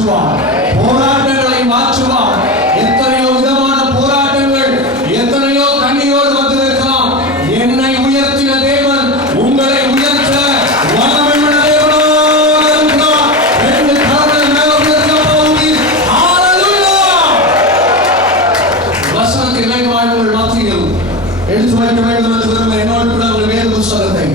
மாற்றுவார், போராட்டங்களை மாற்றுவார். எத்தனையோ விதமான போராட்டங்கள், எத்தனையோ கண்ணீரோடு வந்திருக்கலாம். என்னை உயர்த்தின தேவன் உங்களை உயர்த்த வல்லமையுள்ள தேவனாக இருக்கிறார். ரெண்டு கரங்களை மேல உயர்த்த போகுது. ஹalleluya. வசனத்தை இளைஞர்கள் மத்தியில் எடுத்து வைக்க வேண்டும் என்று விரும்ப என்னோடு கூட ஒரு வேத புத்தகத்தை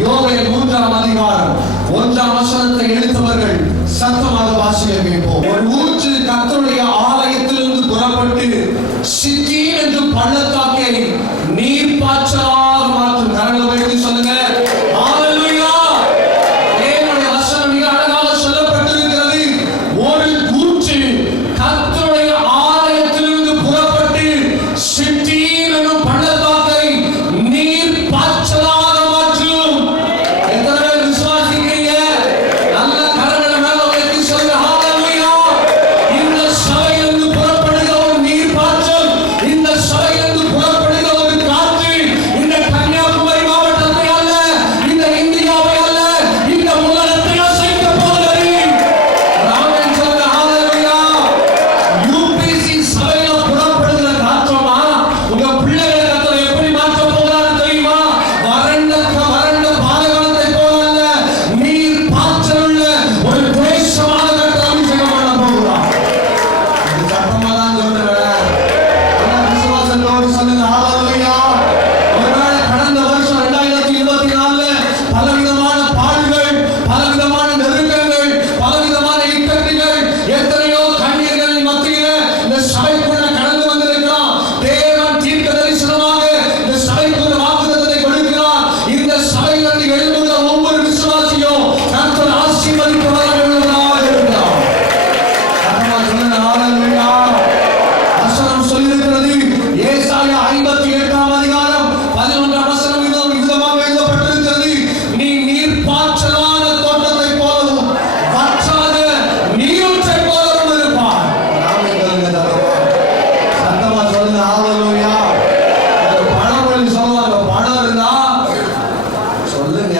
யோவேல் 3ஆம் அதிகாரம் 1ஆம் வசனத்தை எடுத்தவர்கள் சத்தமாக வாசிக்க கேட்போம். ஒரு ஊற்று கர்த்தருடைய ஆலயத்திலிருந்து புறப்பட்டு சித்தீம் என்று பள்ளத்தாக்கை நீர் பாய்ச்சலாக மாற்றும். கரங்களை வைத்து சொல்லுங்க ஹalleluya. தேவனுடைய வசனம் மிக அழகாக சொல்லப்பட்டிருக்கிறது. ஒரு ஊற்று கர்த்தருடைய ஆலயத்திலிருந்து புறப்பட்டு சித்தீம் என்று பள்ளத்தாக்கை நீர் பாய்ச்சலாக மாற்றும். எத்தனை பேர் விசுவாசிக்கிறீங்க? நல்ல கரங்களை மேல வைத்து சொல்லுங்க ஹalleluya. இந்த சபையிலிருந்து புறப்படுகிற ஒரு நீர் பாய்ச்சல், இந்த சபையிலிருந்து புறப்படுகிற ஒரு காற்று இந்த கன்னியாகுமரி மாவட்டத்தை அல்ல, இந்த இந்தியாவை அல்ல, இந்த உலகத்தை அசைக்க போகிறது. ராமன் சொல்லுங்க ஹalleluya. யூபிசி சபையில புறப்படுகிற காற்றமா உங்க பிள்ளைகளை கர்த்தர் எப்படி மாற்ற போகிறாரு தெரியுமா? வறண்ட பாலைவனத்தை போல அல்ல, நீர் பாய்ச்சல் உள்ள ஒரு தேசமாக கர்த்தர் அபிஷேகம் பண்ண போகிறார். இது சத்தமா தான் சொல்றேன். விசுவாசத்தோடு சொல்லுங்க ஹalleluya. ஒருவேளை கடந்த வருஷம் 2024 பலவிதமான பாடுகள், பலவிதமான நெருக்கங்கள், பலவிதமான இக்கட்டுகள், எத்தனையோ கண்ணீர்களின் மத்தியிலே இந்த சபைக்குள்ள கடந்து வந்திருக்கலாம். தேவன் தீர்க்க தரிசனமாக இந்த சபைக்கு ஒரு வாக்குத்தத்தத்தை கொடுக்கிறார். இந்த சபையிலிருந்து எழும்புகிற ஒவ்வொரு விசுவாசியும் கர்த்தர் ஆசீர்வதிக்க வல்லமையுள்ளவராக இருக்கிறார். கர்த்தரா சொல்லுங்க ஹalleluya. வசனம் சொல்லியிருக்கிறது. ஏசாயா 58ஆம் அதிகாரம் 11ஆம் வசனம் விதமாக எழுதப்பட்டிருக்கிறது. நீ நீர் பாய்ச்சலான தோட்டத்தை போலவும் வற்றாத நீரூற்றை போலவும் இருப்பாய். நாமே சொல்லுங்க சத்தமா சொல்லுங்க ஹalleluya. ஒரு பழமொழி சொல்லுவாங்க, பணம் இருந்தா சொல்லுங்க.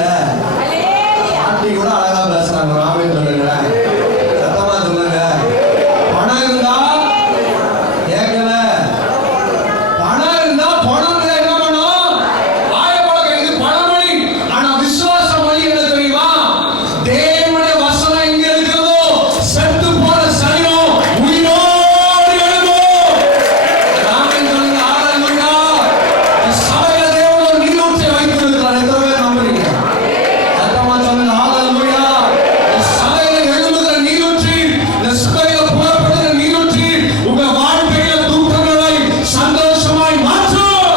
பாட்டி கூட அழகா பேசுறாங்க. நாமே சொல்லுங்க சத்தமா சொல்லுங்க. பணம் இருந்தா கேட்கல. பணம் இருந்தா பணம் என்ன பண்ணும்? வாயப்பழக்கம். இது பழமொழி. ஆனா விசுவாச மொழி என்ன தெரியுமா? தேவனுடைய வசனம் எங்க இருக்கிறதோ செத்து போன சரீரம் உயிரோடு எழும்பும். நாமே சொல்லுங்க ஹalleluya. சபையில தேவன் ஒரு நீரூற்றை வைத்திருக்கிறார். எத்தனை பேர் நம்புறீங்க? சத்தமா சொல்லுங்க ஹalleluya. சபையில எழும்புகிற நீரூற்று, இந்த சபையில புறப்படுகிற நீரூற்று உங்க வாழ்க்கையில துக்கங்களை சந்தோஷமாய் மாற்றும்.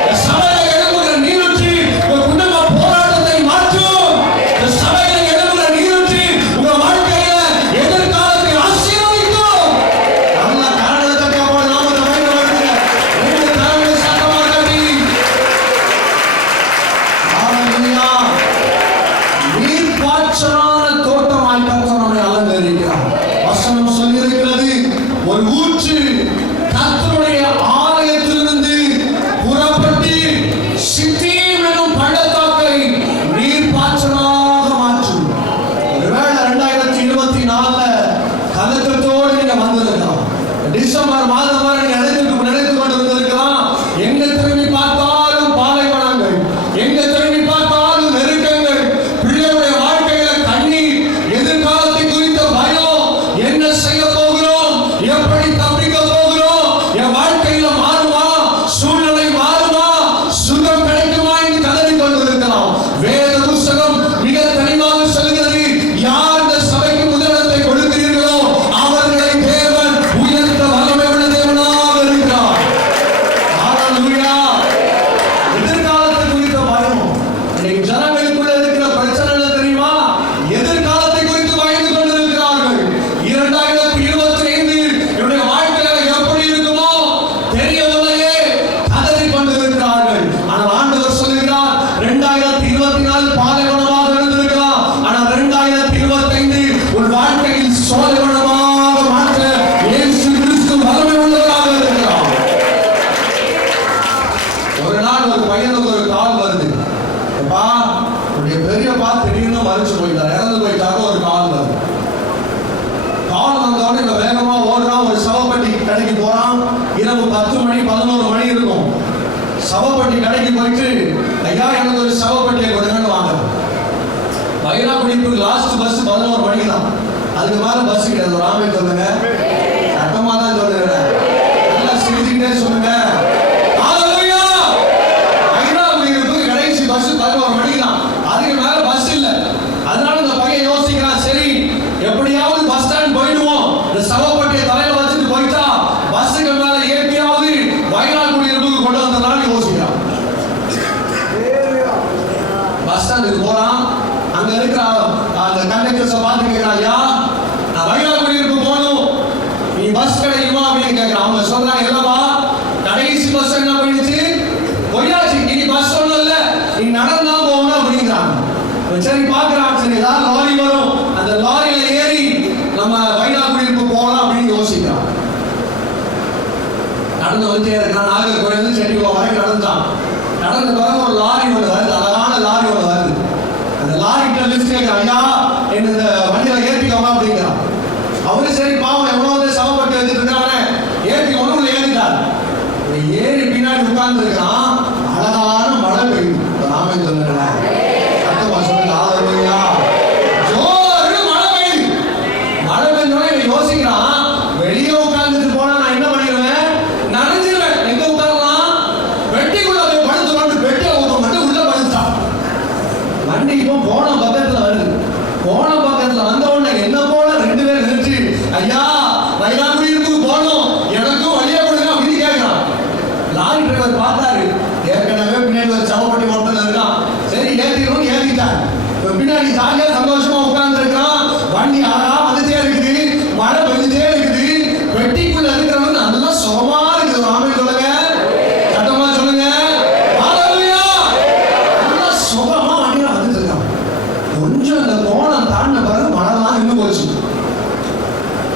இந்த சபையில எழும்புகிற நீரூற்று உங்க குடும்ப போராட்டத்தை மாற்றும். இந்த சபையில எழும்புகிற நீரூற்று உங்க வாழ்க்கையில எதிர்காலத்தை ஆசீர்வதிக்கும். நல்ல கரங்களை தட்டி அப்போ நாமத்தை பயன்படுத்துங்க. ரெண்டு கரங்களை சத்தமா தட்டி ஹalleluya. நீர் பாய்ச்சலான தோட்டமாய் கர்த்தர் நம்மை அலங்கரிக்கிறார். வசனம் சொல்லியிருக்கிறது. ஒரு ஊற்று கர்த்தருடைய ஆலயத்திலிருந்து புறப்பட்டு சித்தீம் என்னும் பள்ளத்தாக்கை நீர் பாய்ச்சலாக மாற்றும். ஒருவேளை 2024 கலக்கத்தோடு நீங்க வந்திருக்கலாம். டிசம்பர் மாதம் வரை நீங்க நினைத்து கொண்டு வந்திருக்கலாம். எங்க திரும்பி பார்த்தாலும் பாலைவனங்கள், எங்க திரும்பி பார்த்தாலும் நெருக்கங்கள், பிள்ளைகளுடைய வாழ்க்கையில கண்ணீர், எதிர்காலத்தை குறித்த பயம், என்ன செய்ய போகிறோம், எப்படி தப்பிக்க போகிறோம், என் வாழ்க்கையில மாறுமா, சூழ்நிலை மாறுமா, சுகம் கிடைக்குமா என்று கதறி கொண்டிருக்கலாம். வேத புஸ்தகம் மிக தெளிவாக சொல்கிறது. யார் இந்த சபைக்கு முதலிடத்தை கொடுக்கிறீர்களோ அவர்களை தேவன் உயர்த்த வல்லமை உள்ள தேவனாக இருக்கிறார். ஹalleluya. எதிர்காலத்தை குறித்த பயம். இன்னைக்கு ஜனங்களுக்குள்ள இருக்கிற பிரச்சனை என்ன தெரியுமா? எதிர்காலத்தை குறித்து பயந்து கொண்டிருக்கிறார்கள். 2025 என்னுடைய வாழ்க்கையில எப்படி இருக்குமோ தெரியவில்லையே கதறி கொண்டிருக்கிறார்கள். ஆனால் ஆண்டவர் சொல்லுகிறார் 2024 பாலைவனமாக இருந்திருக்கலாம். ஆனால் 2025 உன் வாழ்க்கையில் சோலைவனமாக மாற்ற இயேசு கிறிஸ்து வல்லமை உள்ளவராக இருக்கிறார். ஒரு நாள் ஒரு பையனுக்கு ஒரு கால் வருது. அப்பா உடைய பெரியப்பா திடீர்னு மறிச்சு போயிட்டார், இறந்து போயிட்டாங்க. ஒரு கால் வருது. கால் வந்தவொடனே இவன் வேகமா ஓடுறான். ஒரு சவப்பட்டி கடைக்கு போறான். இரவு 10 மணி 11 மணி இருக்கும். சவப்பட்டி கடைக்கு போயிட்டு, ஐயா எனக்கு ஒரு சவப்பட்டியை கொடுங்கன்னு வாங்க. வைராகுடிக்கு லாஸ்ட் பஸ் 11 மணிக்கு தான். அதுக்கு மேல பஸ் கிடையாது. ராமே சொல்லுங்க, சட்டமா தான் சொல்லுறேன். நல்லா சிரிச்சுக்கிட்டே சொல்லுங்க. வைராகுடிக்கு கடைசி பஸ் 11 மணிக்கு தான். அதுக்கு மேல பஸ் இல்ல. அதனால இந்த பையன் யோசிக்கிறான், சரி எப்படியாவது பஸ் ஸ்டாண்ட் போயிடுவோம், இந்த சவப்பட்டியை தலையில வச்சுட்டு போயிட்டா பஸ்ஸுக்கு மேல ஏற்றியாவது வைராகுடி இருப்புக்கு கொண்டு வந்ததான்னு யோசிக்கிறான். பஸ் ஸ்டாண்டுக்கு போறான். அங்க இருக்கிற அந்த கண்டக்டர்ஸை பார்த்து கேட்கிறான், ஐயா நான் வைராகுடி இருப்பு போகணும், நீ பஸ் கிடைக்குமா அப்படின்னு கேட்கிறான். அவங்க சொல்றாங்க, இல்லவா கடைசி பஸ் என்ன போயிடுச்சு, போயாச்சு, இனி பஸ் ஒண்ணும் இல்ல, நீ நடந்தா போகணும் அப்படிங்கிறாங்க. சரி பாக்குறான், சரி ஏதாவது லாரி வரும், அந்த லாரியில ஏறி நம்ம வைராகுடி இருப்பு போகலாம் அப்படின்னு யோசிக்கிறான். நடந்து வந்துட்டே இருக்கான். நாகர்கோயிலிருந்து செட்டிக்குளம் வரைக்கும் நடந்தான். நடந்த பிறகு ஒரு லாரி ஒன்று வருது, அழகான லாரி ஒன்று வருது. அந்த லாரிக்கிட்ட லிஃப்ட் கேட்கிறான், ஐயா என்ன இந்த வண்டியில ஏற்றிக்கோங்க அப்படிங்கிறான். அவரு சரி பாவம் எவ்வளவு வந்து சமப்பட்டு வச்சுட்டு இருக்கானே, ஏற்றி ஒண்ணுல ஏறிட்டார். ஏறி பின்னாடி உட்கார்ந்து இருக்கான். அழகான மழை பெய்யுது. நாமே சொல்லுறேன், சத்தமா சொல்லுங்க, ஆதரவையா ஜோரு மழை பெய்யுது. மழை பெய்ஞ்சோட இவன் யோசிக்கிறான், வெளியே உட்கார்ந்துட்டு போனா நான் என்ன பண்ணிடுவேன், நனைஞ்சிருவேன். எங்க உட்காரலாம், பெட்டிக்குள்ள போய் படுத்துவான்னு பெட்டியை மட்டும் உள்ள படுத்துட்டான். வண்டி இப்போ போன பக்கத்துல வருது. போன பக்கத்துல வந்த உடனே என்ன போல 2 பேர் நின்று, ஐயா வைராகுடி இருப்புக்கு போகணும், எனக்கும் வழியா கொடுங்க அப்படின்னு கேட்கிறான். லாரி டிரைவர் பார்த்தாரு, ஏற்கனவே பின்னாடி ஒரு சவப்பட்டி மட்டும் இருக்கான். சரி ஏற்றிக்கணும், ஏற்றிட்டான். பின்னாடி ஜாலியா சந்தோஷமா உட்கார்ந்து இருக்கான். வண்டி அழகா வந்துட்டே இருக்குது, மழை பெஞ்சுட்டே இருக்குது. பெட்டிக்குள்ள இருக்கிறவங்க நல்லா சுகமா இருக்குது. ராமே சொல்லுங்க, சத்தமா சொல்லுங்க, நல்லா சுகமா வண்டியில வந்துட்டு இருக்கான். கொஞ்சம் இந்த கோணம் தாண்டின பிறகு மழைலாம் இன்னும் போச்சு.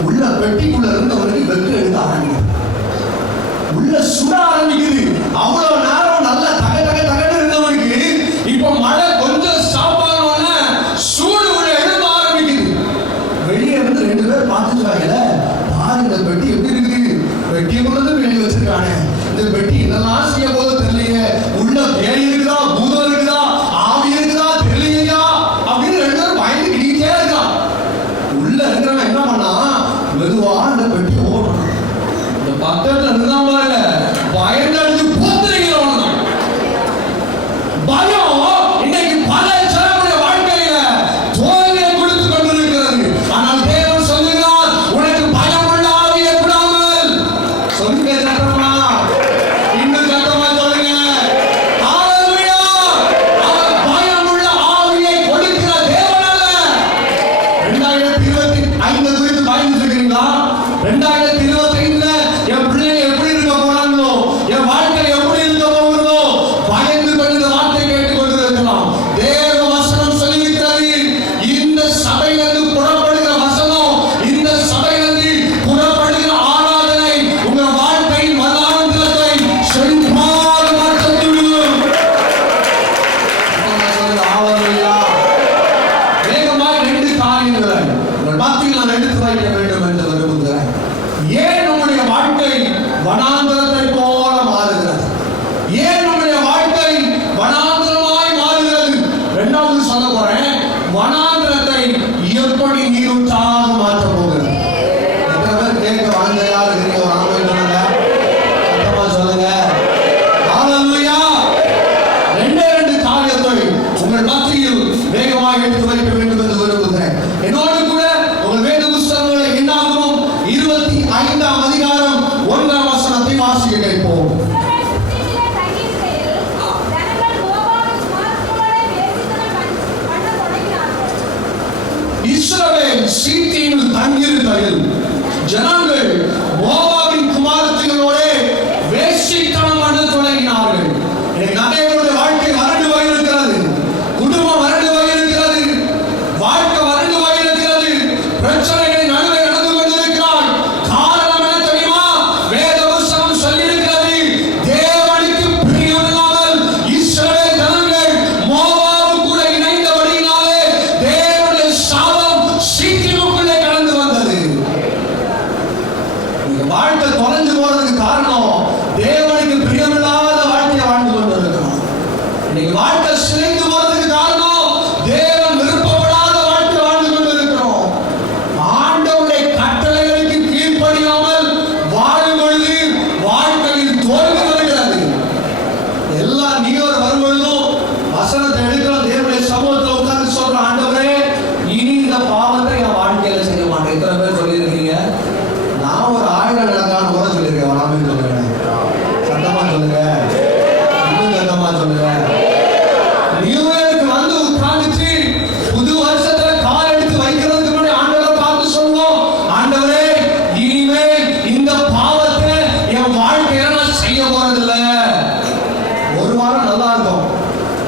உள்ள பெட்டிக்குள்ள இருந்தவருக்கு வெற்றி எடுக்க ஆரம்பிக்குது. உள்ள சுட ஆரம்பிக்குது. அவ்வளவு நேரம் நல்ல தக தக தகன்னு இருந்தவனுக்கு இப்ப மழை கொஞ்சம் ஸ்டாப் ஆனவன சூடு உள்ள எழுத ஆரம்பிக்குது. வெளியே இருந்து 2 பேர் பார்த்துட்டாங்கல்ல, பாரு இந்த பெட்டி எப்படி இருக்குது, பெட்டியை கொண்டு வெளியே வச்சிருக்கானே, இந்த பெட்டி என்னெல்லாம் செய்ய போதோ தெரியலையே, உள்ள பேய் இருக்குதா பூதம் இருக்குதா ஆவி இருக்குதா தெரியலையா அப்படின்னு 2 பேரும் பயந்து கிட்டே இருக்கான். உள்ள இருக்கிறவன் என்ன பண்ணா, மெதுவா அந்த பெட்டி ஓடுறான். இந்த பக்கத்துல இருந்தா பாருங்க, பயந்து அடிச்சு போத்துறீங்க. பயம் இன்னைக்கு பல சிலருடைய வாழ்க்கையில தோல்வியை கொடுத்து கொண்டிருக்கிறது. ஆனால் தேவன் சொல்லுகிறார், உனக்கு பயம் உள்ள ஆவி ஏற்படாமல். சொல்லுங்க சத்தமா, இன்னும் சத்தமா சொல்லுங்க, ஹalleluya. அவர் பயம் உள்ள ஆவியை கொடுக்கிற தேவன் அல்ல. 2025 குறித்து பயந்து இருக்கிறீங்களா? 2025 என் பிள்ளைங்க எப்படி இருக்க போறாங்களோ, என் வாழ்க்கை எப்படி இருக்க போகிறதோ பயந்து கொண்டு வார்த்தை கேட்டுக் கொண்டிருக்கலாம். தேவ வசனம் சொல்லியிருக்கிறது, இந்த சபையிலிருந்து புறப்படுகிற வசனம், இந்த சபையிலிருந்து புறப்படுகிற ஆராதனை உங்க வாழ்க்கையின் மரணத்தை செழிப்பாக மாற்றக்கூடும். வேகமாக 2 காரியங்களை உங்கள் மத்தியில் நான் எடுத்து வைக்க வேண்டும் என்று விரும்புகிறேன். ஏன் நம்முடைய வாழ்க்கை வனாந்தரத்தை போல மாறுகிறது? ஏன் நம்முடைய வாழ்க்கை வனாந்தரமாய் மாறுகிறது? 2வது சொல்ல போறேன், வனாந்தரத்தை எப்படி நீரூற்றாக மாற்ற போகிறது. எத்தனை பேர் கேட்க வாங்கையா இருக்கிறீங்க? ஒரு ஆமை சொல்லுங்க, சத்தமா சொல்லுங்க, ஹalleluya. 2 காரியத்தை உங்கள் மத்தியில் வேகமாக எடுத்து வைக்க வேண்டும் என்று விரும்புகிறேன். என்னோடு கூட உங்கள் வேத புஸ்தகங்களை என்னாகும் 25ஆம் அதிகாரம் 1ஆம் வசனத்தை வாசிக்க கேட்போம். இஸ்ரவேல் சீத்தியில் தங்கியிருக்கையில் ஜனங்கள் மோவாபின் குமாரத்திகளோட வேசித்தனம் பண்ண தொடங்கினார்கள். நிறைய வாழ்க்கை வறண்டு போயிருக்கிறது, குடும்பம் வறண்டு போயிருக்கிறது, வாழ்க்கை வறண்டு போயிருக்கிறது, பிரச்சனைகள் நடுவே நடந்து கொண்டிருக்கிறார். காரணம் என்ன தெரியுமா? வேத புஸ்தகம் சொல்லியிருக்கிறது, தேவனுக்கு பிரியமில்லாமல் இஸ்ரவேல் ஜனங்கள் மோவாபு கூட இணைந்தபடியினாலே தேவனுடைய சாபம் சீத்திமுக்குள்ளே கடந்து வந்தது. அன்னைக்கு வாழ்க்கை சிதைந்து போறதுக்கு காரணம் தேவன் விருப்பப்படாத வாழ்க்கை வாழ்ந்து கொண்டிருக்கிறோம். ஆண்டவருடைய கட்டளைகளுக்கு கீழ்ப்படியாமல் வாழும் பொழுது வாழ்க்கையில் தோல்வி வருகிறது. எல்லா நீர் வரும்பொழுதும் வசனத்தை எடுக்கிறோம், தேவனுடைய சமூகத்தில் உட்கார்ந்து சொல்ற ஆண்டவரே இனி இந்த பாவத்தை என் வாழ்க்கையில செய்ய மாட்டேன். எத்தனை பேர் சொல்லியிருக்கீங்க? நான் ஒரு 1000 நடக்கான கூட சொல்லியிருக்கேன். வராமல் சொல்லுங்க, சத்தமா சொல்லுங்க, இன்னும் சத்தமா சொல்லுங்க. நியூ இயருக்கு வந்து உட்கார்ந்துச்சு புது வருஷத்துல கால் எடுத்து வைக்கிறதுக்கு முன்னாடி ஆண்டவரை பார்த்து சொல்லுவோம், ஆண்டவரே இனிமே இந்த பாவத்தை என் வாழ்க்கையில நான் செய்ய போறதில்ல. ஒரு வாரம் நல்லா இருக்கும்,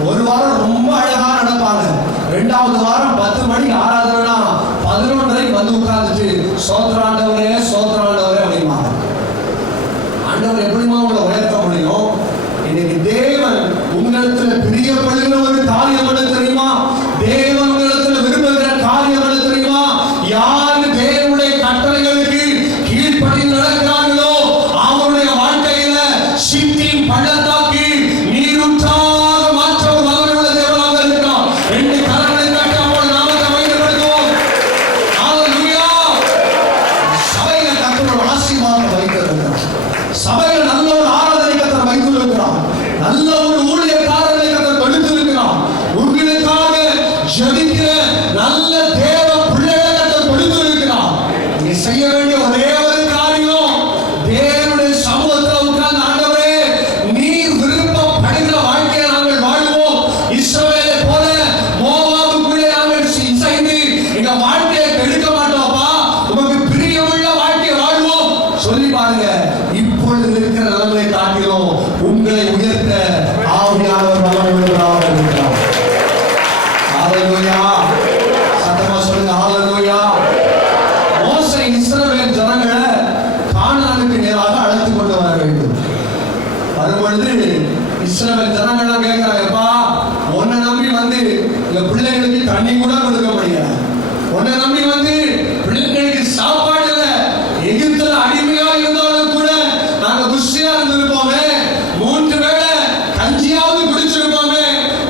ஒரு வாரம் ரொம்ப அழகா நடப்பாங்க. 2வது வாரம் 10 மணிக்கு ஆராதனைனா 11:30 வந்து உட்கார்ந்துட்டு சோத்திர ஆண்டவரே சோத்திர ஆண்டவரே அப்படிமா. ஆண்டவர் எப்படிமா உங்களை உயர்த்த முடியும்? இன்னைக்கு தேவன் உங்களிடத்துல பிரியப்படுகிற ஒரு காரியம் என்ன தெரியுமா? தேவன் உங்களிடத்துல விரும்புகிற காரியம் என்ன தெரியுமா? யாரு தேவனுடைய கட்டளைகளுக்கு கீழ்ப்படி நடக்கிறார்களோ அவருடைய வாழ்க்கையில சித்தின் பள்ளத்தாக்கி நீரூற்றாக மாற்ற வல்லமையுள்ள தேவனாக இருக்கிறார். 2 கரங்களை தட்டி அவருடைய நாமத்தை மகிமைப்படுத்துவோம். ஹல்லேலூயா. சபையில கர்த்தர் ஆசீர்வாதம் வைத்திருக்கிறார். சபையில நல்ல ஒரு ஆராதனை கர்த்தர் வைத்திருக்கிறார். நல்ல ஒரு ஊழியக்காரரை கர்த்தர் கொடுத்திருக்கிறார். உங்களுக்காக ஜெபிக்கிற நல்ல தேவ பிள்ளைகளை கர்த்தர் கொடுத்திருக்கிறார். நீங்க செய்ய வேண்டிய ஒரே ஒரு காரியம் தேவனுடைய சமூகத்தில் உட்கார்ந்து ஆண்டவரே நீர் விருப்பப்படுகிற வாழ்க்கையை நாங்கள் வாழ்வோம். இஸ்ரவேலை போல மோவாபுக்குள்ளே நாங்கள் இசைந்து எங்க வாழ்க்கையை கெடுக்க மாட்டோம்ப்பா, உமக்கு பிரியமுள்ள வாழ்க்கையை வாழ்வோம் சொல்லி பாருங்க. இப்பொழுது இருக்கிற நிலைமையை காட்டிலும் உங்களை உயர்த்த ஆவியானவர் வல்லமையுள்ளவராக இருக்கிறார். ஹல்லேலூயா. சத்தமா சொல்லுங்க ஹல்லேலூயா. மோசே இஸ்ரவேல் ஜனங்களை கானானுக்கு நேராக அழைத்து கொண்டு வர வேண்டும். வரும்பொழுது இஸ்ரவேல் ஜனங்கள் கேட்கிறாங்கப்பா, உன்னை நம்பி வந்து இந்த பிள்ளைகளுக்கு தண்ணி கூட கொடுக்க முடியாது, உன்னை நம்பி வந்து பிள்ளைகளுக்கு சாப்பாடு இல்லை, எகிப்துல அடிமையா இருந்தாலும் கூட நாங்க புஷ்டியா இருந்திருப்போமே, 3 வேளை கஞ்சியாவது குடிச்சிருப்போமே,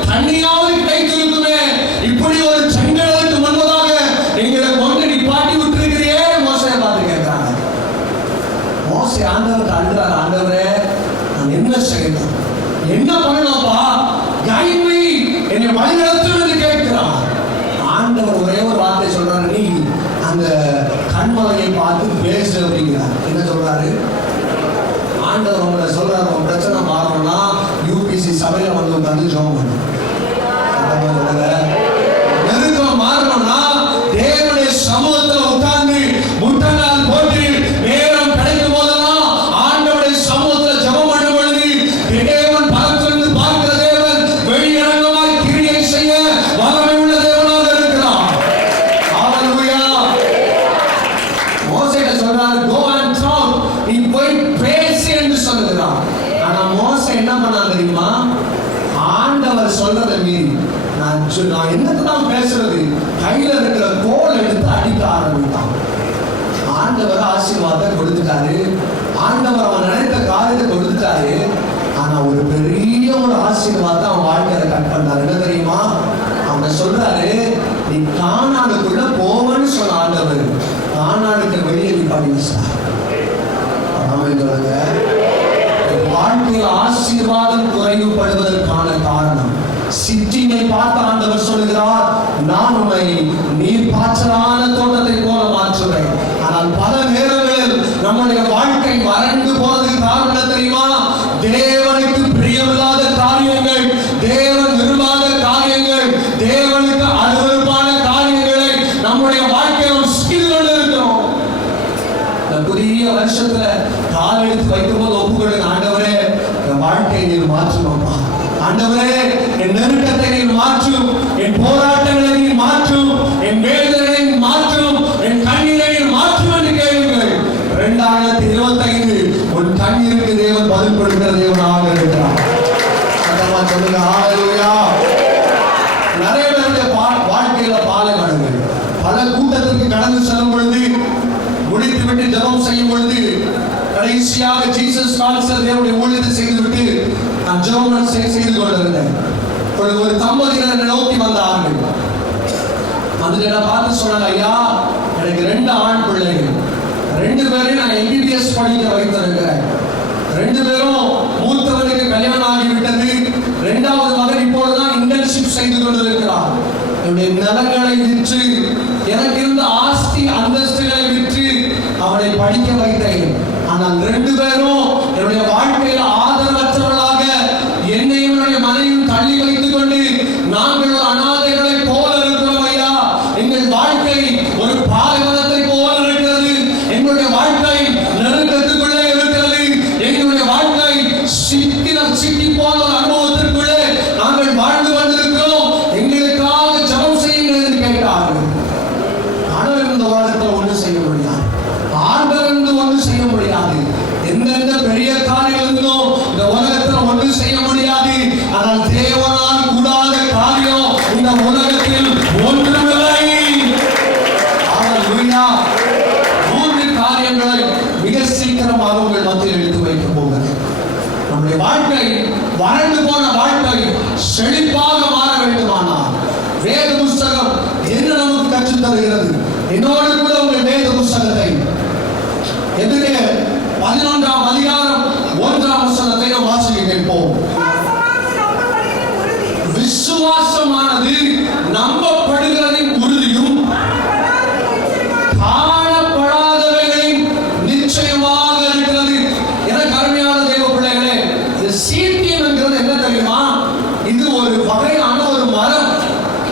தண்ணியாவது கிடைத்திருக்குமே, இப்படி ஒரு செங்கடலுக்கு முன்பதாக எங்களை கொண்டு நிப்பாட்டி விட்டுருக்கிறியே மோசையை பார்த்து கேட்கிறாங்க. மோசே ஆண்டவர்கிட்ட அழுறாரு, ஆண்டவரே நான் என்ன செய்யணும், என்ன பண்ணணும்ப்பா, கைட் மீ, என்னை வழிநடத்துன்னு கேட்கிறான். ஆண்டவர் ஒரே ஒரு வார்த்தை சொல்றாரு, நீ அந்த கண்மலையை பார்த்து பேசு அப்படிங்கிறார். என்ன சொல்றாரு? ஆண்டவர் உங்களை சொல்றாரு, உங்க பிரச்சனை மாறணும்னா யூபிசி சபையில வந்து உட்கார்ந்து ஜெபம் பண்ணு. நெருக்கம் மாறணும்னா தேவனுடைய சமூகத்துல உட்கார்ந்து முட்டங்கால் போட்டு நேரம் கிடைக்கும் போதெல்லாம் ஆண்டவருடைய சமூகத்துல ஜெபம் பண்ணும் பொழுது தேவன் பரத்திலிருந்து பார்க்கிற தேவன் வெளியரங்கமாய் கிரியை செய்ய வல்லமை உள்ள தேவனாக இருக்கிறார். ஹல்லேலூயா. மோசேட்ட சொல்றாரு, go and talk, நீ போய் பேசு என்று சொல்லுகிறார். ஆனா மோசே என்ன பண்ணா தெரியுமா? ஆண்டவர் சொல்றதை மீறி நான் என்னத்தான் பேசுறது, கையில இருக்கிற கோல் எடுத்து அடிக்க ஆரம்பித்தான். ஆண்டவர் ஆசீர்வாதம் கொடுத்துட்டாரு, ஆண்டவர் அவன் நினைத்த காரியத்தை கொடுத்துட்டாரு. ஆனா ஒரு பெரிய ஒரு ஆசீர்வாதத்தை அவன் வாழ்க்கையில கட் பண்ணாரு. என்ன தெரியுமா? அவன் சொல்றாரு, நீ கானானுக்குள்ள போவன்னு சொன்ன ஆண்டவர் கானானுக்கு வெளியே நீ படிச்சார். வாழ்க்கையில் ஆசீர்வாதம் குறைவுபடுவதற்கான காரணம் சிற்றினை பார்த்த ஆண்டவர் சொல்லுகிறார், நான் உன்னை நீர் பாய்ச்சலான தோட்டத்தை போல மாற்றுவேன். ஆனால் பல நேரங்களில் நம்முடைய வாழ்க்கை வறண்டு போறதுக்கு காரணம் தெரியுமா? தேவனுக்கு பிரியமில்லாத காரியங்கள், தேவன் விரும்பாத காரியங்கள், தேவனுக்கு அருவருப்பான காரியங்களை நம்முடைய வாழ்க்கையில் ஸ்கில் கொண்டிருக்கிறோம். இந்த புதிய வருஷத்துல கால் எடுத்து வைக்கும் போது ஒப்புக்கொள்ளுங்க, ஆண்டவரே என் வாழ்க்கையை நீர் மாற்றுவோம்ப்பா, ஆண்டவரே என் நெருக்கத்தை நீர் மாற்றும், என் போராட்டங்களை நீர் மாற்றும், என் வேதனைகளை மாற்றும், என் கண்ணீரை நீர் மாற்றும் என்று கேளுங்கள். 2025 உன் கண்ணீருக்கு தேவன் பதில் கொடுக்கிற தேவனாக இருக்கிறார். சத்தமா சொல்லுங்க ஹல்லேலூயா. நிறைய பேருடைய வாழ்க்கையில பாலைவனங்கள் பல கூட்டத்திற்கு கடந்து செல்லும் பொழுது, முடித்துவிட்டு ஜெபம் செய்யும் பொழுது, கடைசியாக ஜீசஸ் கான்சர் தேவனுடைய ஊழியத்தை செய்துவிட்டு நான் ஜெபம் செய்து கொண்டிருந்தேன். ஒரு தம்பதியினர் நோக்கி வந்தார்கள். அதுல என்ன பார்த்து சொன்னாங்க, ஐயா எனக்கு 2 ஆண் பிள்ளைகள், 2 பேரையும் நான் MBBS படிக்க வைத்திருக்கிறேன். 2 பேரும் மூத்தவனுக்கு கல்யாணம் ஆகிவிட்டது, 2வது மகன் இப்பொழுதுதான் இன்டர்ன்ஷிப் செய்து கொண்டிருக்கிறார். என்னுடைய நிலங்களை விற்று எனக்கு இருந்த ஆஸ்தி அந்தஸ்துகளை விற்று அவனை படிக்க வைத்தேன். ஆனால் 2 பேரும் என்னுடைய வாழ்க்கையில் ஆதரவற்றவர்களாக என்னையும் என்னுடைய மனைவியும் தள்ளி வைத்துக் கொண்டு நாங்கள் ஒரு அனாதைகளை போல இருக்கிறோம் ஐயா. எங்கள் வாழ்க்கை ஒரு பாலைவனத்தை போல இருக்கிறது. எங்களுடைய வாழ்க்கை நெருக்கத்துக்குள்ளே இருக்கிறது. எங்களுடைய வாழ்க்கை சிக்கி போன ஒரு அனுபவத்திற்குள்ளே நாங்கள் வாழ்ந்து கொண்டிருக்கிறோம். எங்களுக்காக ஜெபம் செய்யுங்கள் என்று கேட்டார்கள். ஆண்டவர் இந்த உலகத்தில் ஒன்றும் செய்ய முடியாது. ஆண்டவர் ஒன்றும் செய்ய முடியாது. எந்தெந்த பெரிய காரியம் இருந்தோ இந்த உலகத்தில் ஒன்றும் செய்ய முடியாது. ஆனால் தேவனால் கூடாத காரியம் இந்த உலகத்தில் ஒன்றுமில்லை. ஹல்லேலூயா. 3 காரியங்களை மிக சீக்கிரமாக உங்கள் மத்தியில் எடுத்து வைக்க போகிறேன். நம்முடைய வாழ்க்கை வறண்டு போன வாழ்க்கை செழிப்பாக மாற வேண்டுமானால் வேத புஸ்தகம் என்ன நமக்கு கற்றுத் தருகிறது? என்னோடு கூட உங்கள் வேத புஸ்தகத்தை எபிரேயர் 11ஆம் அதிகாரம் 1ஆம் வசனத்தை நாம் வாசிக்க கேட்போம். விசுவாசமானது நம்பப்படுகிறதின் உறுதியும் காணப்படாதவைகளின் நிச்சயமாக இருக்கிறது. எனக்கு அருமையான தேவ பிள்ளைகளே, இந்த சீத்தியம் என்கிறது என்ன தெரியுமா? இது ஒரு வகையான ஒரு மரம்.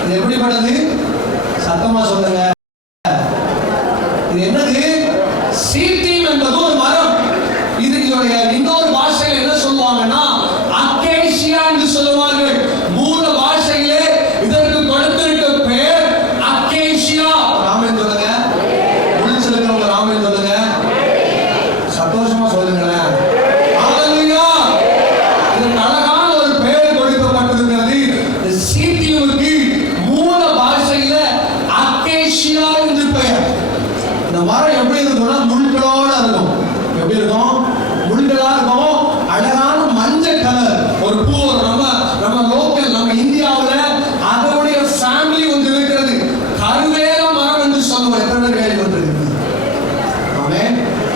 இது எப்படிப்பட்டது? சத்தமா சொல்லுங்க. இது என்னது? சீத்தியம் என்பது ஒரு மரம். இதனுடைய இன்னொரு பாஷையில் என்ன சொல்லுவாங்கன்னா அக்கேசியா என்று சொல்லுவார்கள். மூல பாஷையிலே இதற்கு கொடுத்திருக்க பெயர் அக்கேசியா. ராமன் சொல்லுங்க. முடிச்சிருக்கிறவங்க ராமன் சொல்லுங்க. சந்தோஷமா சொல்லுங்களேன். ஹல்லேலூயா. இதற்கு அழகான ஒரு பெயர் கொடுக்கப்பட்டிருக்கிறது. இந்த சீத்தியமுக்கு மூல பாஷையில அக்கேசியா என்று பெயர். இந்த மரம் எப்படி இருக்கும்னா முள்களோட இருக்கும். எப்படி இருக்கும்? முள்களா இருக்கும். அழகான மஞ்சள் கலர் ஒரு பூ. நம்ம லோக்கல் நம்ம இந்தியாவில் அதோடைய ஃபேமிலி ஒன்று இருக்கிறது. கருவேல மரம் என்று சொல்லுவோம். எத்தனை கேள்விப்பட்டிருக்கு?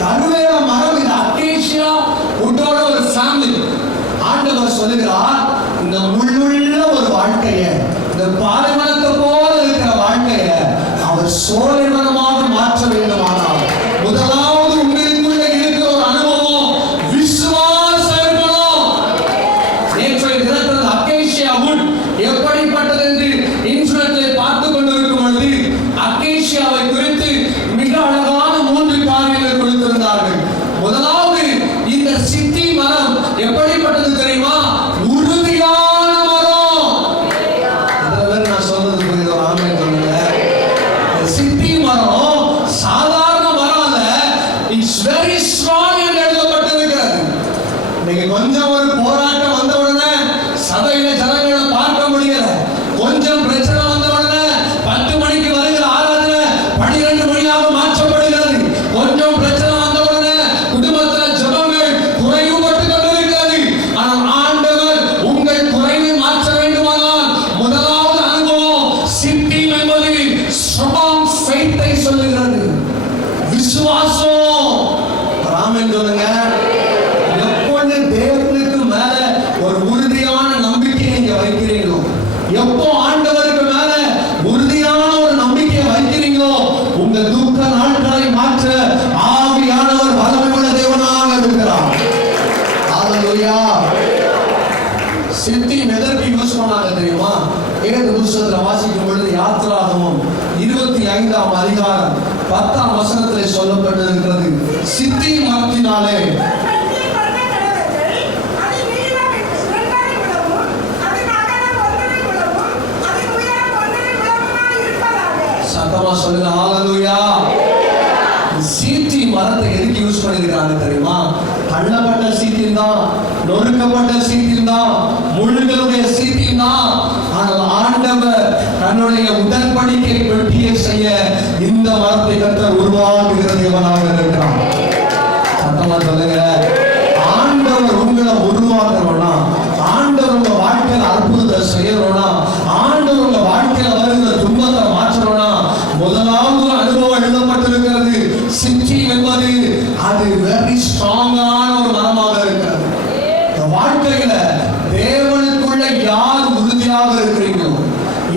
கருவேல மரம் இந்த அக்கேசியா உட்டோட ஒரு ஃபேமிலி. ஆண்டவர் சொல்லுகிறார், இந்த முள்ளுள்ள ஒரு வாழ்க்கைய, இந்த பாலைவனத்தை போல இருக்கிற வாழ்க்கைய அவர் சோலைவனமாக மாற்ற வேண்டுமானால் முதலாவது உங்களுக்குள்ள இருக்கிற ஒரு அனுபவம் விசுவாசம் இருக்கணும். நேற்றைய தினத்தில் அக்கேசியா வுட் எப்படிப்பட்டது என்று இன்டர்நெட்டில் பார்த்துக் கொண்டிருக்கும் பொழுது அக்கேசியாவை குறித்து மிக அழகான 3 காரியங்கள் கொடுத்திருந்தார்கள். முதலாவது, இந்த சித்தி மரம் எப்படிப்பட்டது தெரியுமா? உறுதியான மரம். நான் சொல்றது புரியுது? ஆமென் சொல்லுங்க. சித்தி மரம் சாதாரண மரம் அல்ல. இட்ஸ் வெரி ஸ்ட்ராங் என்று எழுதப்பட்டிருக்கிறது. இன்னைக்கு கொஞ்சம் ஒரு போராட்டம் வந்த உடனே சபையில ஜனங்களை பார்க்க முடியல. கொஞ்சம் பிரச்சனை வந்த உடனே 10 மணிக்கு வருகிற ஆராதனை 12 மணியாக மாற்றப்படுகிறது. கொஞ்சம் பிரச்சனை வந்த உடனே குடும்பத்தில் ஜெபங்கள் குறைவுபட்டு கொண்டிருக்கிறது. ஆனால் ஆண்டவர் உங்கள் குறைவை மாற்ற வேண்டுமானால் முதலாவது அனுபவம் சித்தி என்பது ஸ்ட்ராங் ஃபெய்த்தை சொல்லுகிறது. விசுவாசம். ராமன் சொல்லுங்க. எப்பொழுது தேவனுக்கு மேல ஒரு உறுதியான நம்பிக்கையை நீங்க வைக்கிறீங்களோ, எப்போ ஆண்டவருக்கு மேல உறுதியான ஒரு நம்பிக்கையை வைக்கிறீங்களோ, உங்க துக்க நாட்களை மாற்ற ஆவியானவர் வல்லமையுள்ள தேவனாக இருக்கிறார். ஹல்லேலூயா. சித்தி எதற்கு யூஸ் பண்ணாங்க தெரியுமா? வேத புத்தகத்தில் வாசிக்கும் பொழுது யாத்திராகமம் 25ஆம் அதிகாரம் 10ஆம் வசனத்திலே சொல்லப்பட்டிருக்கிறது. சித்தி மரத்தினாலே சத்தமா சொல்லுங்க. ஹல்லேலூயா. சீத்தி மரத்தை எதுக்கு யூஸ் பண்ணிருக்காங்க தெரியுமா? தள்ளப்பட்ட சீத்தின் தான், நொறுக்கப்பட்ட சீத்தின் தான், முள்ளுகளுடைய சீத்தின் தான். ஆனால் ஆண்டவர் தன்னுடைய உடன்படிக்கை பெட்டியை செய்ய இந்த மரத்தை கர்த்தர் உருவாக்குகிற தேவனாக இருக்கிறார். சத்தமா சொல்லுங்க. ஆண்டவர் உங்களை உருவாக்குறோம்னா, ஆண்டவர் உங்க வாழ்க்கையில் அற்புதத்தை செய்யறோம்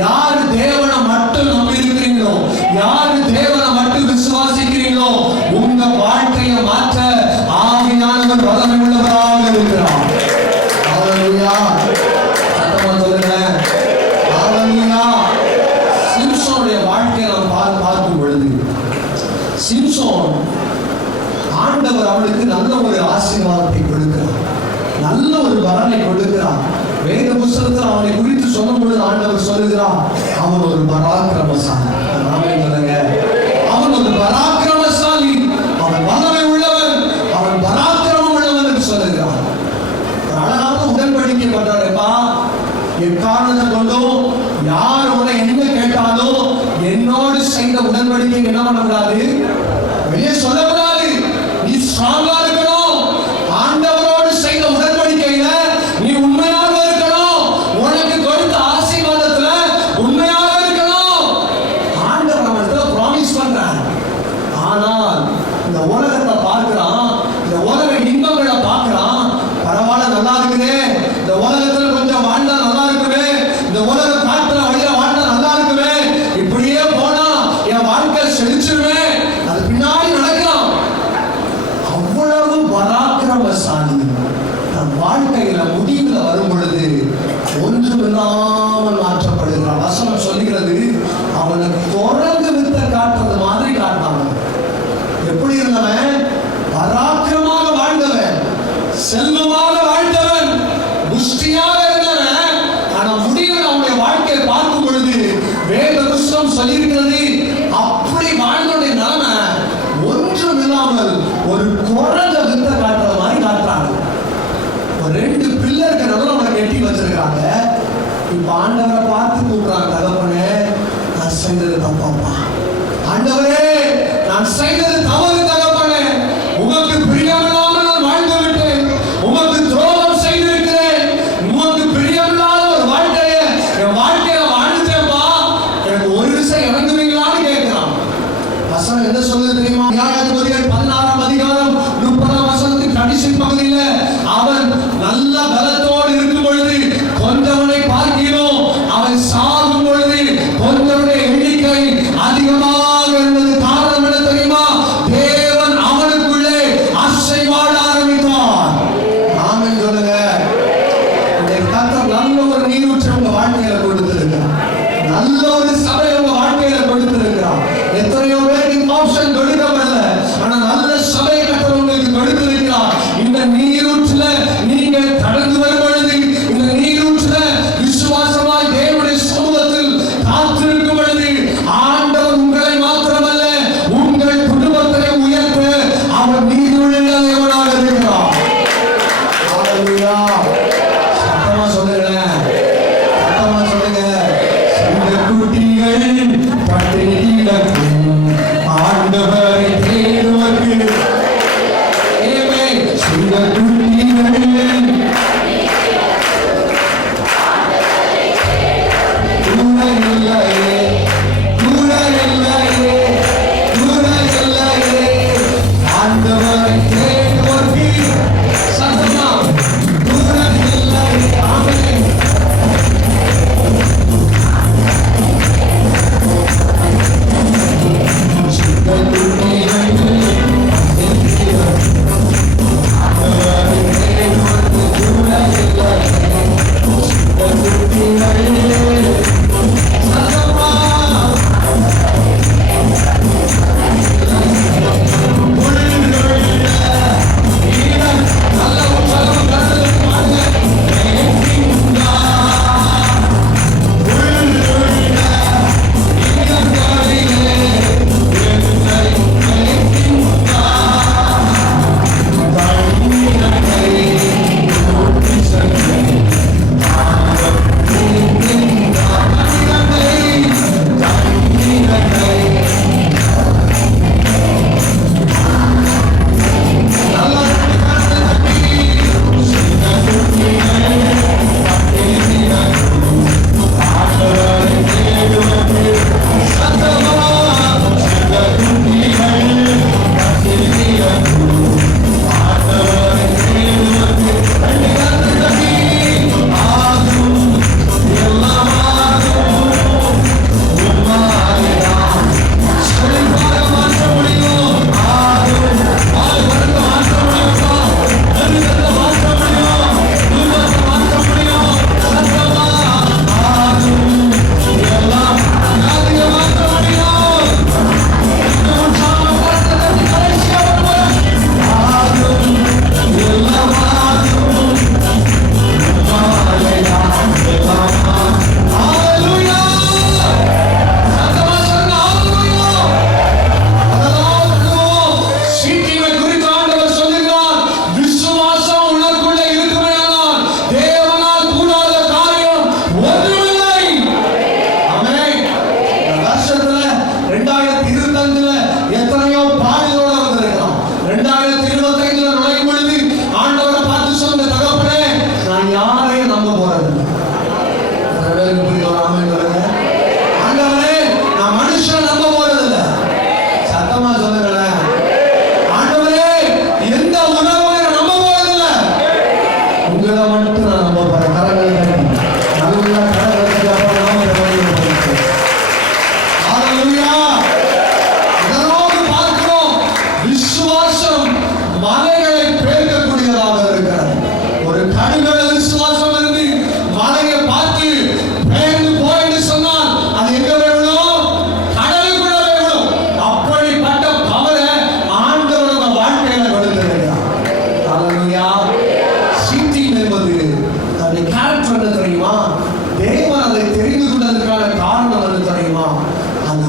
யாரு தேவனை மட்டும் நம்பி இருக்கிறீங்களோ, யாரு தேவனை மட்டும் விசுவாசிக்கிறீங்களோ, உங்க வாழ்க்கையை மாற்ற ஆவியானவர் வல்லமை உள்ளவராக இருக்கிறார். ஹல்லேலூயா. சத்தமா சொல்லுங்களேன். ஹல்லேலூயா. சிம்சோனுடைய வாழ்க்கையை நாம் பார்க்கும் பொழுது, சிம்சோன் ஆண்டவர் அவனுக்கு நல்ல ஒரு ஆசீர்வாதத்தை கொடுக்கிறார், நல்ல ஒரு பலனை கொடுக்கிறார். வேத புத்தகத்தில் அவனை குறித்து சொல்லும் பொழுது ஆண்டவர் சொல்லுகிறார், அவன் ஒரு பராக்கிரமசாலி. அவன் ஒரு பராக்கிரமசாலி, அவன் வல்லமை உள்ளவன், அவன் பராக்கிரமம் உள்ளவன் என்று சொல்லுகிறான். அழகான உடன்படிக்கை பண்றாருப்பா, எக்காரணத்தை கொண்டும் யார் உன்னை என்ன கேட்டாலும் என்னோடு செய்த உடன்படிக்கை என்ன பண்ணக்கூடாது, வெளியே சொல்லக்கூடாது. நீ ஸ்ட்ராங்கா இருக்கணும். ஆண்டவரோடு செய்த உடன்படிக்கையில நீ உண்மையாக இருக்கணும். உனக்கு கொடுத்த ஆசீர்வாதத்துல உண்மையாக இருக்கணும். ஆண்டவர் நம்மளுக்கு ப்ராமிஸ் பண்றார். ஆனால் இந்த உலகத்தை பார்க்கிறான், இந்த உலக இன்பங்களை பார்க்கிறான். பரவாயில்ல, நல்லா இருக்குதே, இந்த உலகத்துல கொஞ்சம் வாழ்ந்தா நல்லா இருக்குமே, இந்த உலக காட்டுற வழியில வாழ்ந்தா நல்லா இருக்குமே, இப்படியே போனா என் வாழ்க்கை செழிச்சிருமே, அது பின்னாடி நடக்கலாம். அவ்வளவு பராக்கிரமசாலி தன் வாழ்க்கையில முடிவுல வரும் பொழுது ஒன்றுமில்லாமல் மாற்றப்படுகிறான். வசனம் சொல்லுகிறது, அவனுக்கு குரங்கு வித்த காட்டுறது மாதிரி காட்டினாங்க. எப்படி இருந்தவன்? பராக்கிரமாக வாழ்ந்தவன், செல்வமாக வாழ்ந்தவன், புஷ்டியாக இருந்தவன். ஆனா முடிவில் அவனுடைய வாழ்க்கையை பார்க்கும் பொழுது வேத புஸ்தகம் சொல்லியிருக்கிறது, அப்படி வாழ்ந்தோடைய நிலைமை ஒன்றும் இல்லாமல் ஒரு குரங்க வித்த காட்டுற மாதிரி காட்டுறாங்க. ஒரு 2 பில்லருக்கு நடுவில் அவனை கட்டி வச்சிருக்காங்க. இப்ப ஆண்டவரை பார்த்து கூப்பிடுறாங்க, தகப்பனே நான் செய்தது தப்பாப்பா, ஆண்டவரே நான் செய்தது தவறு தகப்பனே, உமக்கு பிரியமில்லாமல் நான் வாழ்ந்து விட்டேன், உமக்கு துரோகம் செய்திருக்கிறேன், உமக்கு பிரியமில்லாத ஒரு வாழ்க்கையை என் வாழ்க்கையில வாழ்ந்துட்டேன்ப்பா, எனக்கு ஒரு விஷயம் இறங்குவீங்களான்னு கேட்கிறான். வசனம் என்ன சொல்லுது தெரியுமா? நியாயாதிபதிகள் 16ஆம் அதிகாரம் 30ஆம் வசனத்தின் கடைசி பகுதியில, அவன் நல்ல பலத்தோடு இருக்கும் பொழுது கொஞ்சவனை பார்க்கிறோம், அவன் சாகும் பொழுது கொஞ்சவனுடைய எண்ணிக்கை அதிகமாக இருந்தது. காரணம் என்ன தெரியுமா? தேவன் அவனுக்குள்ளே அசைவாட ஆரம்பித்தார். ஆமென் சொல்லுங்க. கர்த்தர் நல்ல ஒரு நீரூற்றை உங்க வாழ்க்கையில கொடுத்திருக்கிறார், நல்ல ஒரு சபை உங்க வாழ்க்கையில கொடுத்திருக்கிறார். எத்தனையோ பேருக்கு ஆப்ஷன் கொடுக்கப்படல, ஆனா நல்ல சபை கர்த்தர் உங்களுக்கு கொடுத்திருக்கிறார். இந்த நீரூற்றுல நீங்க கடந்து வரும் பொழுது, இந்த நீரூற்றுல விசுவாசமாய் தேவனுடைய சமூகத்தில் காத்திருக்கும் பொழுது, ஆண்டவர் உங்களை மாத்திரமல்ல உங்கள் குடும்பத்தை உயர்த்த அவர் நீதியுள்ள தேவனாக இருக்கிறார். ஹல்லேலூயா. சத்தமா சொல்லுங்க, சத்தமா சொல்லுங்க. இந்த குட்டிகள்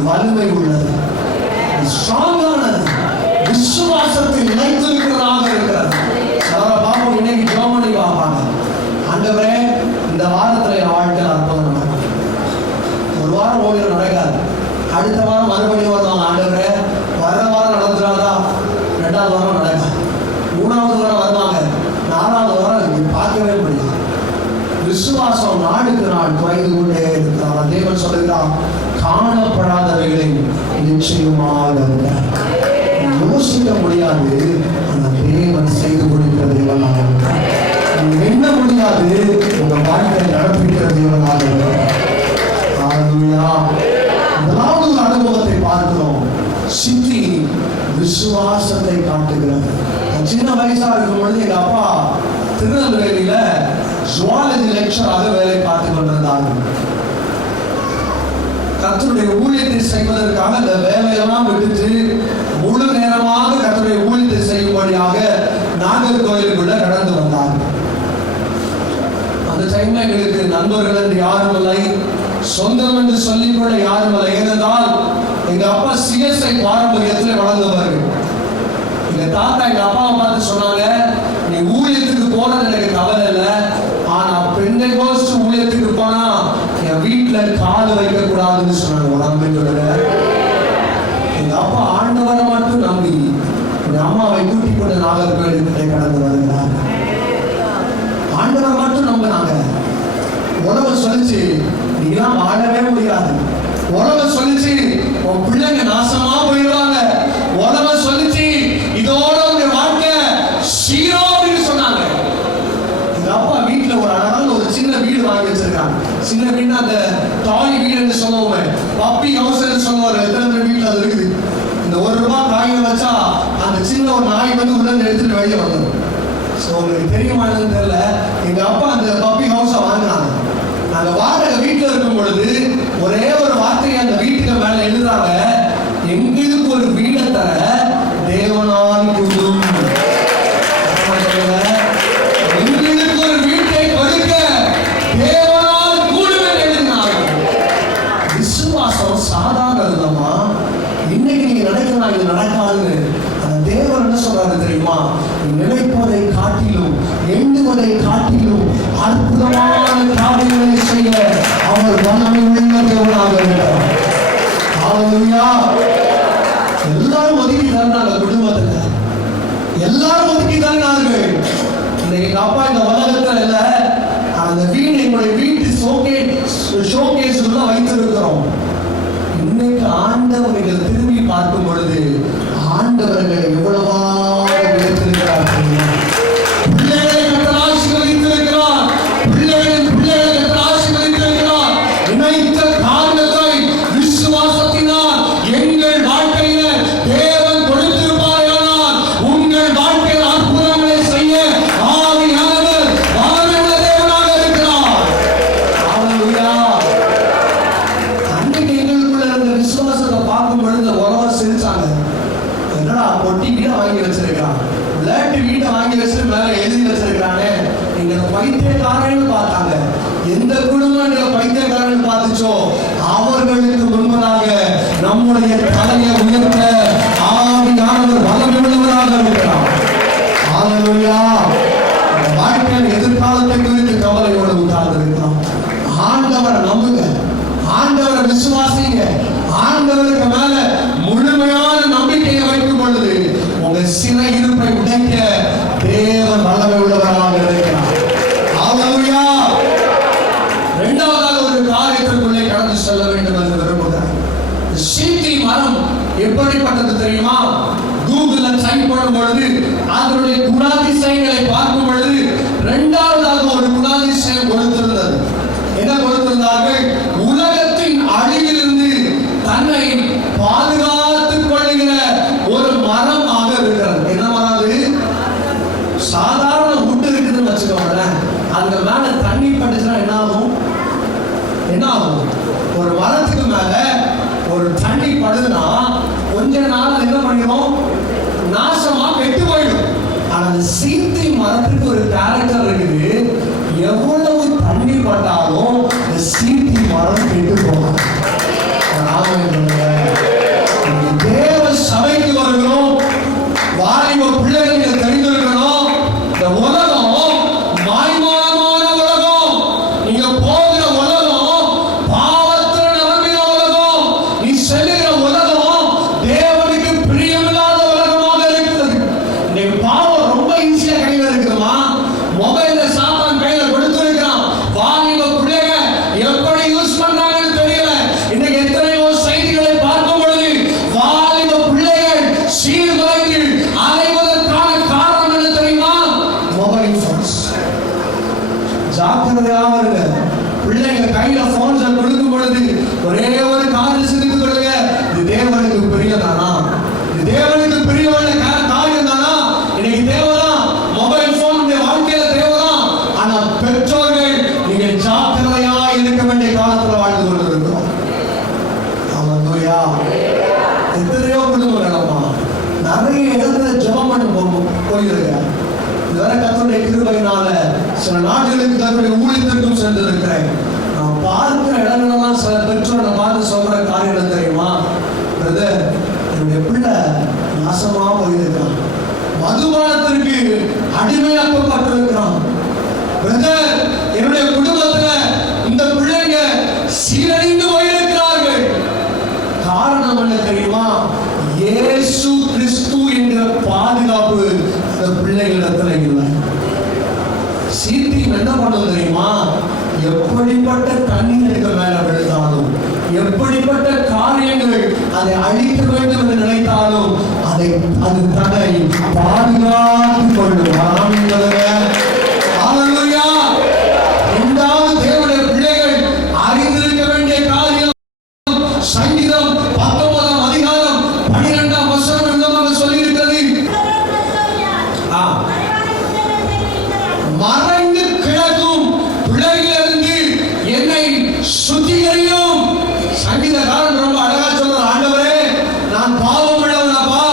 வலிமை உள்ளது, ஸ்ட்ராங்கானது, விசுவாசத்தில் நிலைத்திருக்கிறதாக இருக்கிறது. அவரை பார்ப்போம், இன்னைக்கு ஜெர்மனி பார்ப்பாங்க. ஆண்டவரே இந்த வாரத்துல என் வாழ்க்கையில் அற்புதம் நடக்கும். ஒரு வாரம் ஓடியும் நடக்காது, அடுத்த வாரம் மறுபடியும் வருவாங்க. ஆண்டவரே வர வாரம் நடந்துடாதா, 2வது வாரம் நடக்காது, 3வது வாரம் வருவாங்க, 4வது வாரம் பார்க்கவே முடியாது. விசுவாசம் நாளுக்கு நாள் குறைந்து கொண்டே இருக்கிறார். தேவன் சொல்லுகிறார், காணப்படாதவைகளை நிச்சயமாக யோசிக்க முடியாது, ஆனால் தேவன் செய்து கொடுக்கிற தேவனாக இருக்கிறார். எண்ண முடியாது, உங்க வாழ்க்கை நடப்பிக்கிற தேவனாக இருக்கிறார். முதலாவது ஒரு அனுபவத்தை பார்க்கிறோம். சித்தி விசுவாசத்தை காட்டுகிறது. சின்ன வயசா இருக்கும் பொழுது எங்க அப்பா திருநெல்வேலியில ஜுவாலஜி லெக்சராக வேலை பார்த்து கொண்டிருந்தார்கள். கர்த்தருடைய ஊழியத்தை செய்வதற்காக அந்த வேலையெல்லாம் விட்டுட்டு முழு நேரமாக கர்த்தருடைய ஊழியத்தை செய்யும்படியாக நாகர்கோயிலுக்குள்ள கடந்து வந்தார்கள். அந்த டைம்ல எங்களுக்கு நண்பர்கள் என்று யாரும் இல்லை, சொந்தம் என்று சொல்லிக்கொள்ள யாரும் இல்லை. ஏனென்றால் எங்க அப்பா சிஎஸ்ஐ பாரம்பரியத்தில் வளர்ந்தவர்கள். எங்க தாத்தா எங்க அப்பாவை பார்த்து சொன்னாங்க, நீ ஊழியத்துக்கு போறது எனக்கு கவலை இல்லை, ஆனா பெந்தெகோஸ்து ஊழியத்துக்கு போனா என் வீட்டுல கால் வைக்க கூடாதுன்னு சொன்னாங்க. உடம்புல எங்க அப்பா ஆண்டவரை மட்டும் நம்பி எங்க அம்மாவை கூட்டி கொண்டு நாகர்கோயிலுக்கு கடந்து வருகிறார். ஆண்டவரை மட்டும் நம்பினாங்க. உலகம் சொல்லிச்சு, நீலாம் வாழவே முடியாது. உலகம் சொல்லிச்சு, உன் பிள்ளைங்க நாசமா போயிடுவாங்க. உலகம் சொல்லிச்சு, இதோட உங்க வாழ்க்கை சீரோ அப்படின்னு சொன்னாங்க. எங்க அப்பா வீட்டுல ஒரு அழகான ஒரு சின்ன வீடு வாங்கி வச்சிருக்காங்க. சின்ன வீடு, அந்த டாய் வீடு என்று சொல்லுவோம், பப்பி ஹவுஸ் என்று சொல்லுவாரு. எத்தனை வீட்டுல அது இருக்குது. இந்த ₹1 காயில வச்சா அந்த சின்ன ஒரு நாய் வந்து உள்ள எடுத்துட்டு வெளியே வந்துடும். ஸோ உங்களுக்கு தெரியுமானு தெரியல, எங்க அப்பா அந்த பப்பி ஹவுஸை வாங்கினாங்க. நாங்க வாடகை வீட்டுல இருக்கும் பொழுது ஒரே ஒரு வார்த்தையை அந்த வீட்டுக்கு மேல எழுதுறாங்க, எங்களுக்கு ஒரு வீடை தர தேவனால் கூடும். எங்களுக்கு ஒரு வீட்டை கொடுக்க தேவனால் கூடும் எழுதினார்கள். விசுவாசம் சாதாரணமா இன்னைக்கு நீங்க நினைக்கலாம் இது நடக்காதுன்னு. அந்த தேவன் என்ன சொல்றாரு தெரியுமா, நினைப்பதை காட்டிலும் எண்ணுவதை காட்டிலும் அற்புதமான காரியங்களை செய்ய அவர் வல்லமை உள்ள தேவனாக இருக்கிறார். ஹல்லேலூயா. எல்லாரும் ஒதுக்கி தந்தாங்க, குடும்பத்துல எல்லாரும் ஒதுக்கி தந்தார்கள். எங்க அப்பா இந்த உலகத்துல இல்ல, அந்த வீடு எங்களுடைய வீட்டு ஷோகேஸ் உள்ள வைத்திருக்கிறோம். இன்னைக்கு ஆண்டவர்கள் திரும்பி பார்க்கும் பொழுது ஆண்டவர்களை எவ்வளவா உயர்த்திருக்கிறார். பிள்ளைகளை கர்த்தர் ஆசீர்வதித்திருக்கிறார். பிள்ளைகளின் பிள்ளைகளை கர்த்தர் ஆசீர்வதித்திருக்கிறார். நினைத்த காரியத்தை விசுவாசத்தினால் எங்கள் வாழ்க்கையில தேவன் கொடுத்திருப்பாரானால் உங்கள் வாழ்க்கையில் அற்புதங்களை செய்ய ஆவியானவர் வல்லமையுள்ள தேவனாக இருக்கிறார். ஹல்லேலூயா. அன்னைக்கு எங்களுக்குள்ள இருந்த விசுவாசத்தை பார்க்கும் பொழுது உலக சிரிச்சாங்க. என்னடா பொட்டி வீடை வாங்கி வச்சிருக்கான், விளையாட்டு வீட்டை வாங்கி வச்சுட்டு மேல எழுதி வச்சிருக்கானே, நீங்க பைத்தியக்காரன்னு பார்த்தாங்க. எந்த குடும்பம் நீங்க பைத்தியக்காரன்னு பார்த்துச்சோ அவர்களுக்கு முன்பதாக நம்முடைய தலையை உயர்த்த ஆவியானவர் வல்லமை உள்ளவராக இருக்கிறார். ஹல்லேலூயா. வாழ்க்கையின் எதிர்காலத்தை குறித்து கவலையோடு உட்கார்ந்திருக்கிறோம். ஆண்டவரை நம்புங்க, ஆண்டவரை விசுவாசிங்க. ஆண்டவருக்கு மேல முழுமையான நம்பிக்கையை வைக்கும் பொழுது உங்க சிறை இருப்பை உடைக்க தேவன் வல்லமை உள்ளவராக இருக்கிறார். ஹல்லேலூயா. இரண்டாவதாக ஒரு காரியத்திற்குள்ளே கடந்து செல்ல வேண்டும் என்று விரும்புகிறேன். சீத்தி மரம் எப்படிப்பட்டது தெரியுமா? கூகுள்ல டைப் பண்ணும் பொழுது அதனுடைய குணாதிசயங்களை பார்க்கும் பொழுது இரண்டாவதாக ஒரு குணாதிசயம் கொடுத்திருந்தது. என்ன கொடுத்திருந்தார்கள்? உலகத்தின் அழிவிலிருந்து தன்னை பாதுகாத்துக் கொள்ளுகிற ஒரு மரமாக இருக்கிறது. என்ன மரம் அது? சாதாரண உட்டு இருக்குதுன்னு வச்சுக்கோங்களேன், அந்த மேல தண்ணி பட்டுச்சுன்னா என்ன ஆகும்? என்ன ஆகும்? ஒரு மரத்துக்கு மேல ஒரு தண்ணி படுதுன்னா கொஞ்ச நாள் என்ன பண்ணிடும்? நாசமா கெட்டு போயிடும். ஆனா அந்த சீத்தி மரத்துக்கு ஒரு கேரக்டர் இருக்குது. எவ்வளவு தண்ணி பட்டாலும் இந்த சீத்தி மரம் கெட்டு போகும். பிள்ளைங்க கையில போன்ஸை கொடுக்கும் பொழுது ஒரே ஒரு காரியம் சிந்தித்துக் கொள்ளுங்க, இது தேவனுக்கு பிரியம்தானா? இது தேவனுக்கு பிரியமான காரியம் தானா? இன்னைக்கு தேவைதான், மொபைல் போன் வாழ்க்கையில தேவைதான். ஆனா பெற்றோர்கள் நீங்க ஜாக்கிரதையா இருக்க வேண்டிய காலத்துல வாழ்ந்து கொண்டிருக்கிறோம். அல்லேலூயா. எத்தனையோ குடும்பங்களம்மா நிறைய இடத்துல ஜெபம் பண்ண போயிருக்கேன். இதுவரை கர்த்தருடைய கிருபையினால சில நாடுகளுக்கு கர்த்தருடைய ஊழியத்திற்கும் சென்றிருக்கிறேன். நான் பார்க்கிற இடங்களெல்லாம் சில பெற்றோரை பார்த்து சொல்ற காரியம் என்ன தெரியுமா? பிரதர், என்னுடைய பிள்ளை நாசமா போயிருக்கிறான், மதுபானத்திற்கு அடிமையாக்கப்பட்டிருக்கிறான். பிரதர், என்னுடைய குடும்பத்துல இந்த பிள்ளைங்க சீரழிந்து போயிருக்கிறார்கள். காரணம் என்ன தெரியுமா? இயேசு கிறிஸ்து என்கிற பாதுகாப்பு அந்த பிள்ளைகளிடத்துல இல்லை. சீட்டி என்ன பண்ணுவது தெரியுமா? எப்படிப்பட்ட தண்ணீருக்கு மேல விழுந்தாலும், எப்படிப்பட்ட காரியங்கள் அதை அழிக்க வேண்டும் என்று நினைத்தாலும் அது தன்னை பாதுகாத்துக் கொள்ளும். அல்லேலூயா. இரண்டாவது தேவனுடைய பிள்ளைகள் அறிந்திருக்க வேண்டிய காரியம், சங்கீதம் 19ஆம் அதிகாரம் 12ஆம் வசனம் என்னவாக சொல்லி இருக்கிறது? மறைந்து கிடக்கும் பிள்ளைகளிலிருந்து என்னை சுத்திகரியும். சங்கீதக்காரன் ரொம்ப அழகா சொல்ற, ஆண்டவரே, நான் பாவம் உள்ளவனப்பா,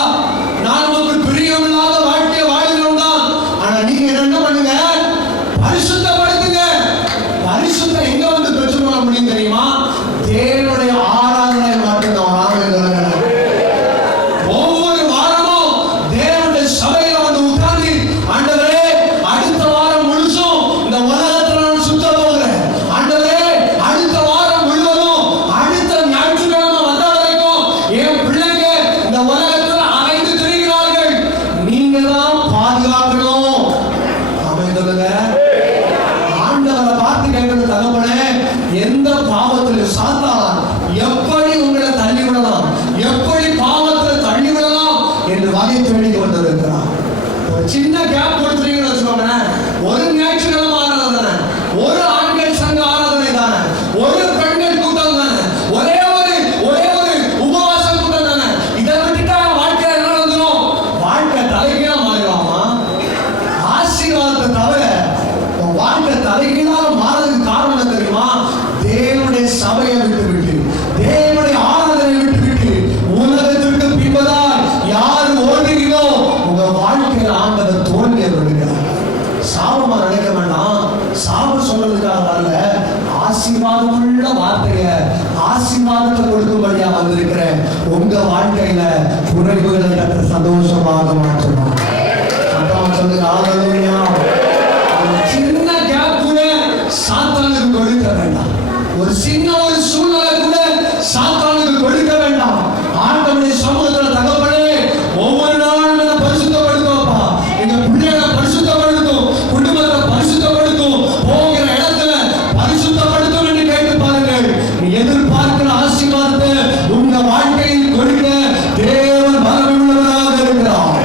நான் உங்களுக்கு பிரியமில்லாத வாழ்க்கையை வாழ்கிறோம் தான். ஆனா நீங்க என்ன பண்ணுங்க? பரிசுத்தப்படுத்துங்க. பரிசுத்தம் எங்க வந்து பெற்றுக்கொள்ள முடியும் தெரியுமா? தேவனுடைய ஆராதனை மட்டும்தான். ஒவ்வொரு வாரமும் தேவனுடைய சபையில வந்து உட்கார்ந்து, ஆண்டவரே, அடுத்த வாரம் முழுசும் இந்த உலகத்துல நான் சுத்த போகிறேன். ஆண்டவரே, அடுத்த வாரம் முழுவதும் அடுத்த ஞாயிற்றுக்கிழமை வந்த வரைக்கும் என் பிள்ளைங்க இந்த உலகத்துல அலைந்து திரிகிறார்கள், நீங்க தான் பாதுகாக்கணும். அமைந்துள்ள ஆண்டவரை பார்த்து கேட்கிறது, தகப்பனே, எந்த பாவத்தில் சாத்தான் எப்படி உங்களை தள்ளிவிடலாம், எப்படி பாவத்தில் தள்ளிவிடலாம் என்று வகை தேடி கொண்டிருக்கிறான். ஒரு சின்ன கேப் கொடுத்துட்டீங்கன்னு வச்சுக்கோங்க, ஒரு ஞாயிற்றுக்கிழமை ஆராதனை, ஒரு ஆண்கள் சங்க ஆராதனை தானே, ஒரு பெண்கள் கூட்டம் தானே, ஒரே ஒரு உபவாச கூட்டம் தானே, இதை விட்டுட்டா வாழ்க்கை என்ன வந்துடும்? வாழ்க்கை தலைகீழா மாறிடுவாமா? ஆசீர்வாதத்தை தவிர வாழ்க்கை தலைகீழாக மாறதுக்கு காரணம் என்ன தெரியுமா? தேவனுடைய சபையை விட்டு, தேவனுடைய ஆராதனை விட்டு உலகத்திற்கு பின்பதால் யார் ஓடுகிறீர்களோ உங்க வாழ்க்கையில் ஆண்டவர் தோல்வியை விடுகிறார். சாபமா நினைக்க வேண்டாம். சாபம் சொல்றதுக்காக வரல, ஆசீர்வாதமுள்ள வார்த்தையை ஆசீர்வாதத்தை கொடுக்கும்படியா வந்திருக்கிறேன். உங்க வாழ்க்கையில குறைவுகளை கற்று சந்தோஷமாக மாற்றணும். சொல்லுங்க, அல்லேலூயா. சின்ன கேப் கூட சாத்தானுக்கு கொடுக்க வேண்டாம். ஒரு சின்ன ஒரு சூழ்நிலை கூட சாத்தானுக்கு கொடுக்க வேண்டாம். ஆண்டவருடைய சமூகத்துல, தகப்பனே, ஒவ்வொரு நாளும் என்ன பரிசுத்தப்படுத்துவப்பா, எங்க பிள்ளைகளை பரிசுத்தப்படுத்தும், குடும்பத்தை பரிசுத்தப்படுத்தும், போகிற இடத்துல பரிசுத்தப்படுத்தும் என்று கேட்டு பாருங்கள். நீ எதிர்பார்க்கிற ஆசீர்வாதத்தை உங்க வாழ்க்கையில் கொடுக்க தேவன் பலமுள்ளவராக இருக்கிறார்.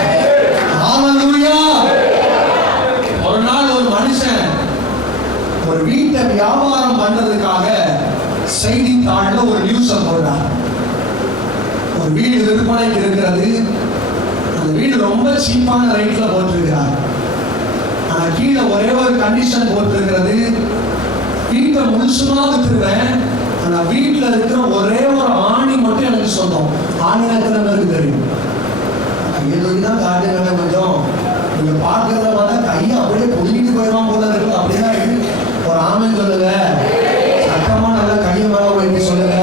அல்லேலூயா. ஒரு நாள் ஒரு மனுஷன் ஒரு வீட்டை வியாபாரம் பண்றதுக்காக செய்தித்தாள்ல ஒரு நியூஸை போடுறார். ஒரு வீடு விற்பனைக்கு இருக்கிறது. அந்த வீடு ரொம்ப சீப்பான ரேட்ல போட்டிருக்கிறார். ஆனா கீழே ஒரே ஒரு கண்டிஷன் போட்டிருக்கிறது, வீட்டை முழுசுமா வித்துருவேன், ஆனா வீட்டுல இருக்கிற ஒரே ஒரு ஆணி மட்டும் எனக்கு சொந்தம். ஆணி எத்தனை பேருக்கு தெரியும்? கையெழுதான் காட்டுங்க. கொஞ்சம் நீங்க பாக்குறத பார்த்தா கையை அப்படியே பொழுகிட்டு போயிடுவான் போல இருக்கு. அப்படிதான் இருக்கு. ஒரு ஆமன் சொல்லுங்க. சத்தமா நல்லா கையை மேல வைத்து சொல்லுங்க.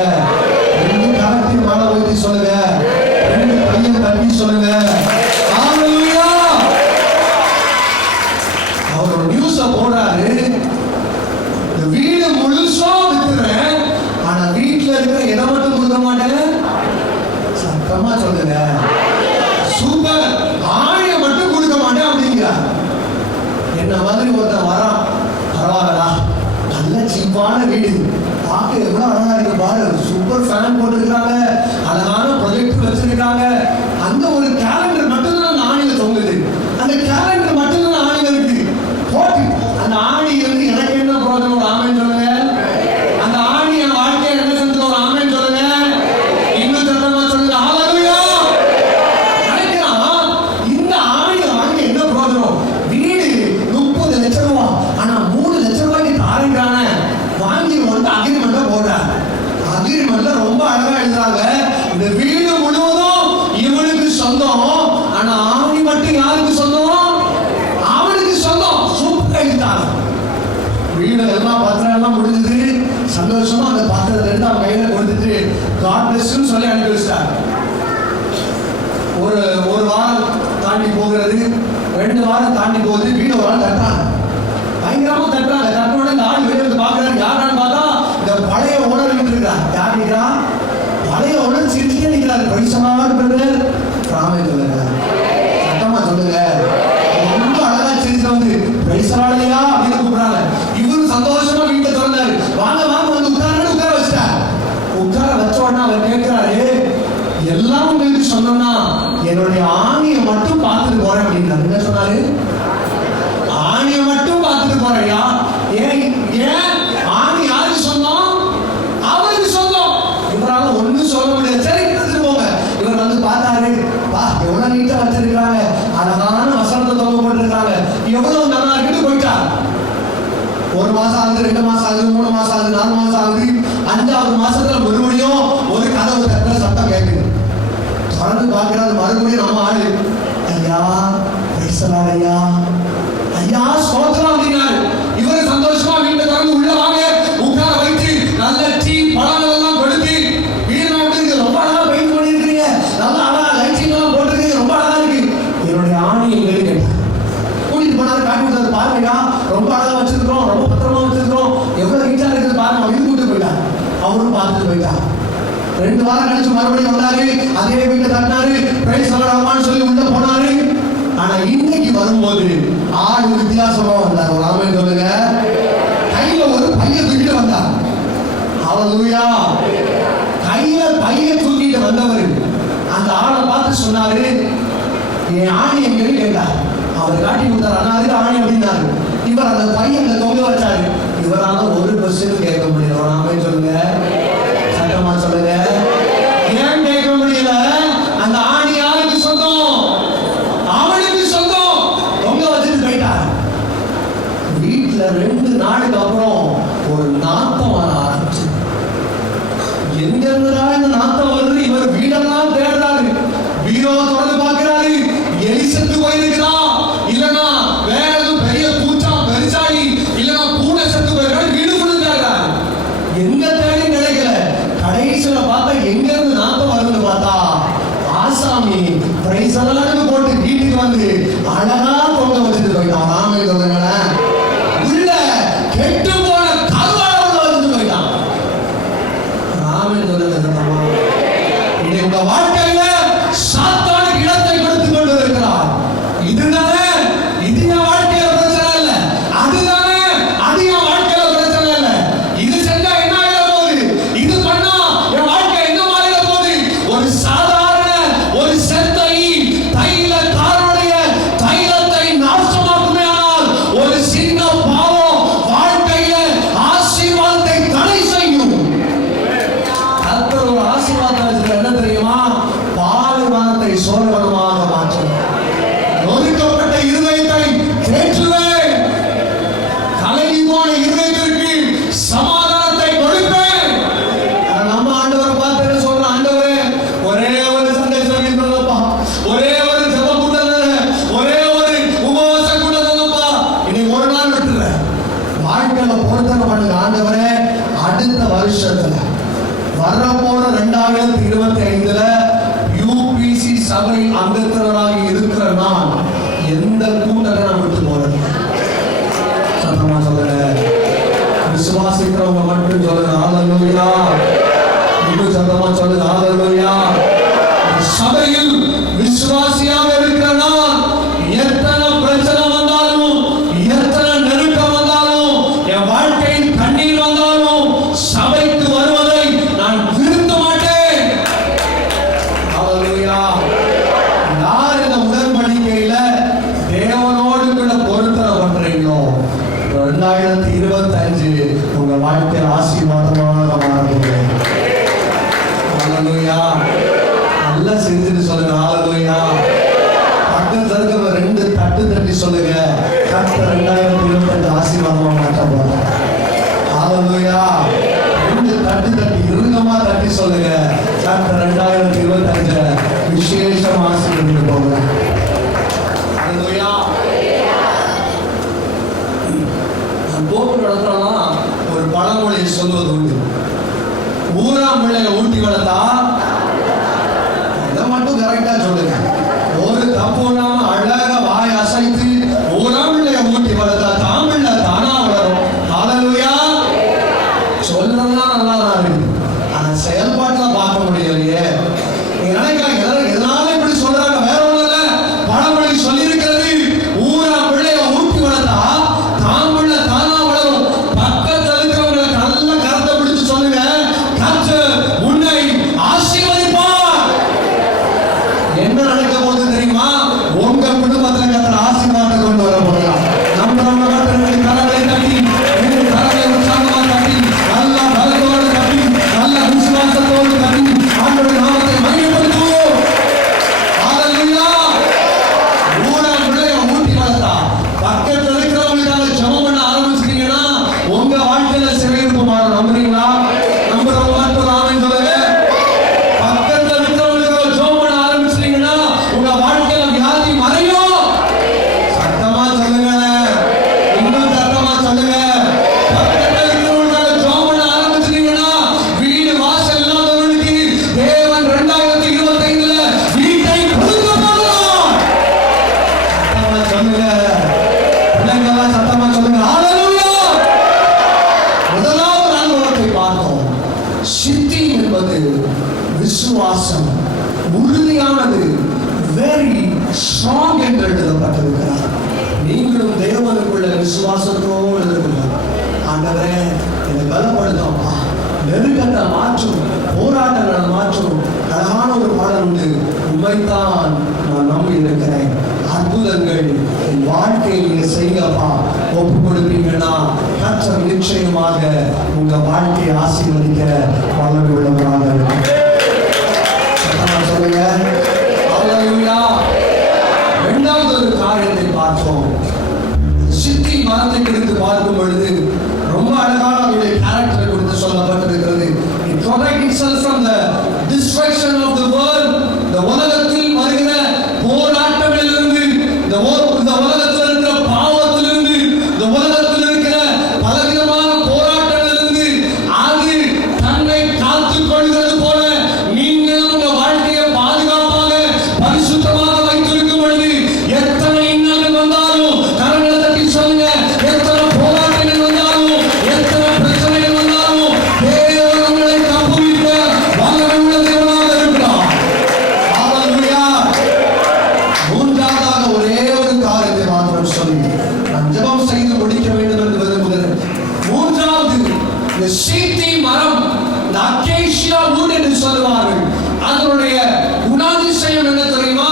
ரெண்டு கரத்தையும் மேல வைத்து சொல்லுங்க. ரெண்டு கையை தட்டி சொல்லுங்க. அல்லேலூயா. அவர் ஒரு நியூஸ போடுறாரு, இந்த வீடு முழுசா வித்துறேன், ஆனா வீட்டுல இருக்கிற எதை மட்டும் கொடுக்க மாட்டேன். சத்தமா சொல்லுங்க. சூப்பர். ஆணிய மட்டும் கொடுக்க மாட்டேன் அப்படிங்கிறார். என்ன மாதிரி ஒருத்தன் வரான், பரவாயில்லடா, நல்ல வந்து அக்ரிமெண்ட்ல போடுறாங்க. அக்ரிமெண்ட்ல ரொம்ப அழகா எழுதுறாங்க, இந்த வீடு முழுவதும் இவனுக்கு சொந்தம், ஆனா ஆணி மட்டும் யாருக்கு சொந்தம்? அவனுக்கு சொந்தம். சூப்பரா எழுதிட்டாங்க. வீடு எல்லாம் பத்திரம் எல்லாம் முடிஞ்சது. சந்தோஷமா அந்த பத்திரத்தை எடுத்து அவன் கையில கொடுத்துட்டு காட் பிளஸ் யூ சொல்லி அனுப்பி வச்சிட்டாங்க. ஒரு வாரம் தாண்டி போகிறது, 2 வாரம் தாண்டி போகுது. வீடு ஒரு ஆள் தட்டுறாங்க, பயங்கரமா தட்டுறாங்க. தட்டோட இந்த ஆள் வெளியே வந்து பாக்குறாரு. யாரான்னு பார்த்தா இந்த பழைய ஓனர் இருக்கிறார். யார் நிற்கிறான்? பழைய ஓனர் சிரிச்சுட்டே நிற்கிறாரு. பைசமாக பிரதர் ராமே சொல்லுங்க, சத்தமா சொல்லுங்க. ரொம்ப அழகா சிரிச்சு வந்து பைசலாலையா அப்படின்னு கூப்பிடுறாங்க. இவரு சந்தோஷமா வீட்டை திறந்தாரு. வாங்க வாங்க வந்து உட்கார வச்சுட்டார். உட்கார வச்ச உடனே அவர் கேட்கிறாரு, எல்லாம் உங்களுக்கு சொன்னோம்னா என்னுடைய ஆணியை மட்டும் பார்த்துட்டு போறேன் அப்படின்னாரு. என்ன சொன்னாரு? ஆணியை மட்டும் பார்த்துட்டு போறையா? ஏன் ஆணி யாருக்கு சொந்தம்? அவருக்கு சொந்தம். இவரால ஒண்ணும் சொல்ல முடியாது. சரி எடுத்துட்டு போங்க. இவர் வந்து பார்த்தாரு, பா எவ்வளவு நீட்டா வச்சிருக்காங்க, அழகான வசனத்தை தொங்க போட்டிருக்காங்க, எவ்வளவு நல்லா இருக்குன்னு போயிட்டார். 1 மாசம் ஆகுது, 2 மாசம் ஆகுது, 3 மாசம் ஆகுது, 4 மாசம் ஆகுது. 5வது மாசத்துல மறுபடியும் ஒரு கதவு தட்டுற சத்தம் கேட்குது. தொடர்ந்து பார்க்கிறாரு. மறுபடியும் நம்ம ஆளு, ஐயா பேசலாம், ஐயா ஐயா சோதரம் அப்படின்னாரு. இவரு சந்தோஷமா வீட்டை திறந்து உள்ள வாங்க உட்கார வைத்து நல்ல டீ பழங்கள் எல்லாம் கொடுத்து, வீடு இருக்கு, ரொம்ப அழகா பெயிண்ட் பண்ணிருக்கீங்க, நல்லா அழகா லைட்டிங் எல்லாம் போட்டிருக்கீங்க, ரொம்ப அழகா இருக்கு. என்னுடைய ஆணி எங்களுக்கு கேட்டார். கூட்டிட்டு போனாரு, காட்டி விட்டாரு. பாருங்கயா ரொம்ப அழகா வச்சிருக்கோம், ரொம்ப பத்திரமா வச்சிருக்கோம், எவ்வளவு நீட்டா இருக்குது பாருங்க. இது கூட்டு போயிட்டார். அவரும் பார்த்துட்டு போயிட்டார். 2 வாரம் கழிச்சு மறுபடியும் வந்தாரு. அதே வீட்டை தட்டினாரு. பிரைஸ் சொல்லலாமான்னு சொல்லி உள்ள போனாரு. ஆனா இன்னைக்கு வரும்போது ஆள் வித்தியாசமா வந்தார். ஒரு ஆமென் சொல்லுங்க. கையில ஒரு பைய தூக்கிட்டு வந்தார். ஹல்லேலூயா. கையில பைய தூக்கிட்டு வந்தவர் அந்த ஆளை பார்த்து சொன்னாரு, என் ஆணி எங்கன்னு கேட்டார். அவர் காட்டி கொடுத்தார். அண்ணாரு ஆணி அப்படின்னாரு. இவர் அந்த பையன் தொங்க வச்சாரு. இவரால ஒரு கொஸ்டின் கேட்க முடியல. ஒரு ஆமென் சொல்லுங்க, சத்தமா சொல்லுங்க. ஏன் கேட்க முடியல? அந்த ஆணி யாருக்கு சொந்தம்? அவனுக்கு சொந்தம். தொங்க வச்சுட்டு போயிட்டார். வீட்டுல 2 நாளுக்கு அப்புறம் ஒரு நாத்தம் வர ஆரம்பிச்சு. எங்க இருந்துடா இந்த நாத்தம் வருது? இவர் வீடெல்லாம் தேடுறாரு. பீரோ தொடர்ந்து பார்க்கிறாரு. எலி செத்து போயிருக்கிறா, இல்லனா வேற எதுவும் பெரிய பூச்சா பெருசாயி, இல்லனா பூனை செத்து போயிருக்கா, வீடு கொடுத்தாரு. எங்க தேடி கிடைக்கல. கடைசியில பார்த்தா எங்க இருந்து நாத்தம் வருதுன்னு பார்த்தா ஆசாமி பிரைஸ் எல்லாம் போட்டு வீட்டுக்கு வந்து அழகா தொங்க வச்சுட்டு போயிட்டான். ஆமென் சொல்லுங்களேன். உள்ள கெட்டு போன கருவாடு வந்து போயிட்டான். ஆமென் சொல்லுங்க. இன்னைக்கு உங்க வாழ்க்கையில சாத்தானுக்கு இடத்தை கொடுத்து கொண்டு இருக்கிறார். இதுதானே இது என் வாழ்க்கையில பிரச்சனை இல்ல, அதுதானே அது என் வாழ்க்கையில பிரச்சனை இல்ல. இது செஞ்சா என்ன ஆயிட போகுது, இது பண்ணா என் வாழ்க்கை என்ன மாறிட போகுது. ஒரு சாதாரண ஒரு செத்தை தைலக்காரனுடைய தைலத்தை நாசமாக்குமே, ஆனால் ஒரு சின்ன பாவம் வாழ்க்கையில ஆசீர்வாதத்தை தடை செய்யும். கர்த்தர் ஒரு ஆசீர்வாதம் வச்சிருக்க என்ன தெரியுமா? பாலைவனத்தை சோழவனமாக மாற்றும். நொறுக்கப்பட்ட இருதயத்தை தேற்றுவேன், கலங்கி போன இருதயத்திற்கு சமாதானத்தை கொடுப்பேன். நம்ம ஆண்டவர் பார்த்து சொல்ற, ஆண்டவரே ஒரே ஒரு சண்டை சொல்லிருந்தப்பா, ஒரே ஒரு ஜெப கூட்டம், ஒரே ஒரு உபவாச கூட்டம்ப்பா, இன்னைக்கு ஒரு நாள் விட்டுற வாழ்க்கையில பொருத்தனை பண்ணுங்க. ஆண்டவரே அடுத்த வருஷத்துல வரப்போற 2025ல யூபிசி சபை அங்கத்தினராக இருக்கிற நான் எந்த கூட்டத்தை நான் விட்டு போறது? சத்தமா சொல்லுங்க. விசுவாசிக்கிறவங்க மட்டும் சொல்லுங்க ஹல்லேலூயா. இன்னும் சத்தமா சொல்லுங்க ஹல்லேலூயா. சபையில் விசுவாசியாக இருக்கிற நான் எத்தனை பிரச்சனை வந்தாலும், எத்தனை நெருக்கம் வந்தாலும், என் வாழ்க்கையில் கண்ணீர் வந்தாலும் சபைக்கு வருவதை நான் விரும்ப மாட்டேன். ஹல்லேலூயா. யார் இந்த உடன்படிக்கையில தேவனோடு கூட பொருத்தனை பண்றீங்களோ 2025 உங்க வாழ்க்கையில் ஆசீர்வாதமாக மாறும். ஹல்லேலூயா. நல்லா செஞ்சுட்டு சொல்லுங்க ஹல்லேலூயா. பக்கத்துல இருக்கிற 2 தட்டு தட்டி சொல்லுங்க, கர்த்தர் 2025 ஆசீர்வாதமா மாற்ற போறார். ஹல்லேலூயா. தட்டி சொல்லுங்க, 2025 விசேஷம் ஆசீர்வதிக்க போகிறேன். போக்கு நடத்துறோம்னா ஒரு பழமொழி சொல்வது உண்டு. ஊராம் பிள்ளைய ஊட்டி வளர்த்தா, இதை மட்டும் கரெக்டா சொல்லுங்க, ஒரு தப்பு இல்லாம அழகா வாய் அசைத்து ஊராம் பிள்ளைய ஊட்டி வளர்த்தா தாமிழ்ல தானா வளரும். ஹல்லேலூயா. சொல்றதுலாம் நல்லா தான் இருக்கு, ஆனா செயல்பாட்டுல பார்க்க முடியலையே. நீங்க நினைக்கலாம் எதனால இப்படி சொல்றாங்க, வேற ஒண்ணும் இல்ல, பழமொழி சொல்லி இருக்கிறது, ஊராம் பிள்ளைய ஊட்டி வளர்த்தா தாமிழ்ல தானா வளரும். பக்கத்துல இருக்கிறவங்களை நல்ல கருத்தை பிடிச்சு சொல்லுங்க, கர்த்தர் உன்னை ஆசீர்வதிப்பார். என்ன நடக்க போகுது தெரியுமா? உங்க குடும்பத்துல கர்த்தர் ஆசீர்வாதத்தை கொண்டு வர போகிறார். நம்ம கர்த்தருடைய கரங்களை தட்டி, கரங்களை உற்சாகமா தட்டி, நல்ல பலத்தோடு தட்டி, நல்ல விசுவாசத்தோடு தட்டி, ஆண்டவருடைய நாமத்தை மகிமைப்படுத்துவோம். ஹல்லேலூயா. ஊராம் பிள்ளைய ஊட்டி வளர்த்தா பக்கத்துல இருக்கிறவங்களுக்காக ஜெபம் பண்ண ஆரம்பிச்சிட்டீங்கன்னா உங்க வாழ்க்கையில சிறையிருப்பு மாறும். நம்புறீங்களா? நம்புறவங்க மட்டும் ஆமென் சொல்லுங்க. பக்கத்துல இருக்கிறவங்களுக்காக ஜெபம் பண்ண ஆரம்பிச்சிட்டீங்கன்னா உங்க வாழ்க்கையில வியாதி மறையும். சத்தமா சொல்லுங்க, இன்னும் சத்தமா சொல்லுங்க. பக்கத்துல இருக்கிறவங்களுக்காக ஜெபம் பண்ண ஆரம்பிச்சிட்டீங்கன்னா வீடு வாசல் இல்லாதவனுக்கு தேவன் 2025ல வீட்டை கொடுக்க போகிறார். சத்தமா சொல்லுங்க, பிள்ளைங்களா சத்தமா சொல்லுங்க. ஹல்லேலூயா. முதலாவது அனுபவத்தை பார்த்தோம். சித்தி என்பது விசுவாசம், உறுதியானது, வெரி ஸ்ட்ராங் என்று எழுதப்பட்டிருக்கிறார். நீங்களும் தேவனுக்குள்ள விசுவாசத்தோடு இருக்கணும். ஆண்டவரே என்னை பலப்படுத்தப்பா, நெருக்கத்தை மாற்றும், போராட்டங்களை மாற்றும். அழகான ஒரு பாடல் உண்டு, உண்மைத்தான் நான் நம்பி இருக்கிறேன், அற்புதங்கள் என் வாழ்க்கையில் நீங்க செய்யப்பா. ஒப்பு கொடுப்பீங்கன்னா கர்த்தர் நிச்சயமாக உங்க வாழ்க்கையை ஆசீர்வதிக்க வல்லமை உள்ளவராக இருக்கும். சத்தமா சொல்லுங்க. ஹல்லேலூயா. இரண்டாவது ஒரு காரியத்தை பார்த்தோம். சித்தி மரத்தை குறித்து பார்க்கும் பொழுது ரொம்ப அழகான அவருடைய கேரக்டரை குறித்து சொல்லப்பட்டிருக்கிறது. It protects itself from the destruction of the world. இந்த உலகத்தில் வருகிற போராட்டங்களிலிருந்து, இந்த உலகத்தில் இருக்கிற பாவத்திலிருந்து, இந்த உலகத்தில் இருக்கிற பலவிதமான போராட்டங்களிலிருந்து அது தன்னை காத்துக் கொள்கிறது போல நீங்களும் உங்க வாழ்க்கையை பாதுகாப்பாக பரிசுத்தமாக வைத்திருக்கும் பொழுது எத்தனை இன்னல்கள் வந்தாலும் கரங்களை தட்டி சொல்லுங்க, எத்தனை போராட்டங்கள் வந்தாலும், எத்தனை பிரச்சனைகள் வந்தாலும் தேவன் உங்களை தப்புவிக்க வல்லமை உள்ள தேவனாக இருக்கிறார். ஹல்லேலூயா. மூன்றாவதாக ஒரே ஒரு காரியத்தை மாத்திரம் சொல்லி நான் ஜெபம் செய்து முடிக்க வேண்டும் என்று விரும்புகிறேன். மூன்றாவது, இந்த சீத்தி மரம், இந்த அக்கேசியா wood என்று சொல்வார்கள், அதனுடைய குணாதிசயம் என்ன தெரியுமா?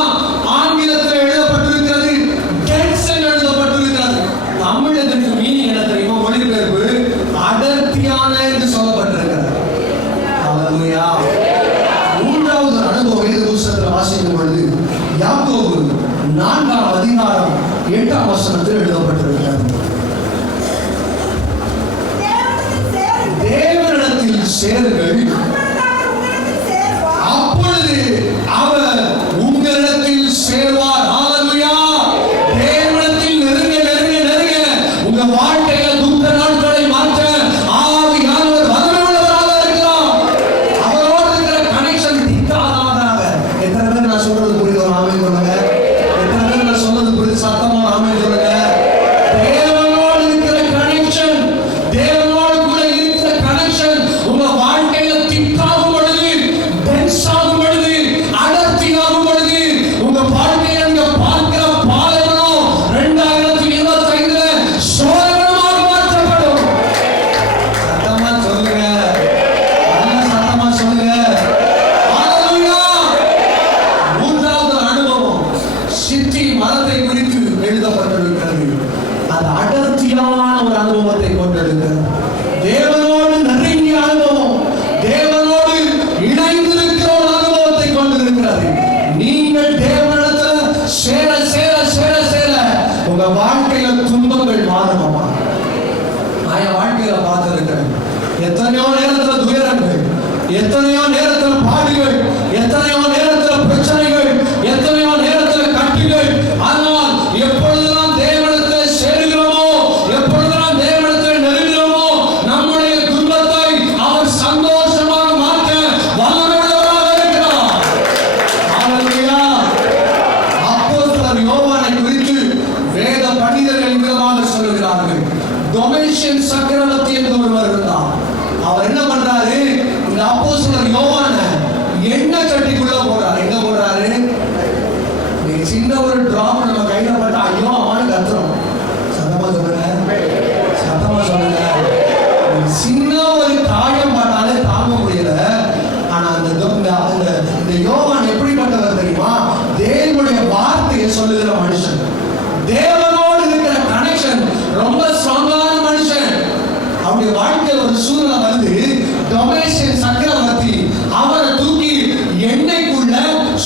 ஆங்கிலத்தில் எழுதப்பட்டிருக்கிறது டென்ஸ் என்று எழுதப்பட்டிருக்கிறது. தமிழத்துக்கு மீனிங் என்ன தெரியுமா? மொழிபெயர்ப்பு அடர்த்தியான என்று சொல்லப்பட்டிருக்கிறது. ஹல்லேலூயா. மூன்றாவது அனுபவம் வேத புத்தகத்தில் வாசிக்கும் பொழுது யாக்கோபு 4ஆம் அதிகாரம் 8ஆம் வசனத்தில் எழுதப்பட்டிருக்கிறது. தேவனிடத்தில் சேருங்கள், அப்பொழுது அவர் உங்களிடத்தில் சேர்வார். ஹல்லேலூயா. தேவனிடத்தில் நெருங்க நெருங்க நெருங்க உங்க வாழ்க்கையில துக்க நாட்களை மாற்ற ஆவியானவர் வல்லமை உள்ளவராக இருக்கிறார். அவரோடு இருக்கிற கனெக்ஷன் திக்காததாக. எத்தனை பேர் நான் சொல்றது புரியுதோ ஆமென் சொல்லுங்க. எத்தனை பேர் நான் சொல்றது புரியுது சத்தமா ஆமென் சொல்லுங்க. தேவனோடு இருக்கிற கனெக்ஷன், தேவனோடு கூட இருக்கிற கனெக்ஷன் உங்க வாழ்க்கையில எத்தனையோ நேரத்தில் பாடுகள், எத்தனையோ நேரத்தில் பிரச்சனைகள், எத்தனையோ நேரத்தில் கட்டுகள். ஆனால் எப்பொழுதெல்லாம் தேவனிடத்தில் சேருகிறோமோ, எப்பொழுதெல்லாம் தேவனிடத்தில் நெருங்குகிறோமோ, நம்முடைய துன்பத்தை அவர் சந்தோஷமாக மாற்ற வல்லமையுள்ளவராக இருக்கிறார். ஹல்லேலூயா. அப்போஸ்தலர் யோவானை குறித்து வேத பண்டிதர்கள் விதமாக சொல்கிறார்கள். டொமேஷியன் சக்கரவர்த்தி என்று ஒருவர் இருந்தார். அவர் என்ன பண்றாரு? இந்த அப்போஸ்தலர் யோவான எண்ணெய் சட்டிக்குள்ள போறாரு. எங்க போறாரு? சின்ன ஒரு டிராப் நம்ம கையில பட்டா ஐயோ அவனு கத்துறோம். சத்தமா சொல்லுங்க, சத்தமா சொல்லுங்க. சின்ன ஒரு காயம் பட்டாலே தாங்க முடியல. ஆனா இந்த யோவான் எப்படிப்பட்டவர் தெரியுமா? தேவனுடைய வார்த்தையை சொல்லுகிற மனுஷன், தேவனோடு இருக்கிற கனெக்ஷன் ரொம்ப ஸ்ட்ராங்கான மனுஷன். அவருடைய வாழ்க்கையில் ஒரு சூழ்நிலை வந்து டொமேஷியன் சக்கரவர்த்தி அவரை தூக்கி எண்ணெய்க்குள்ள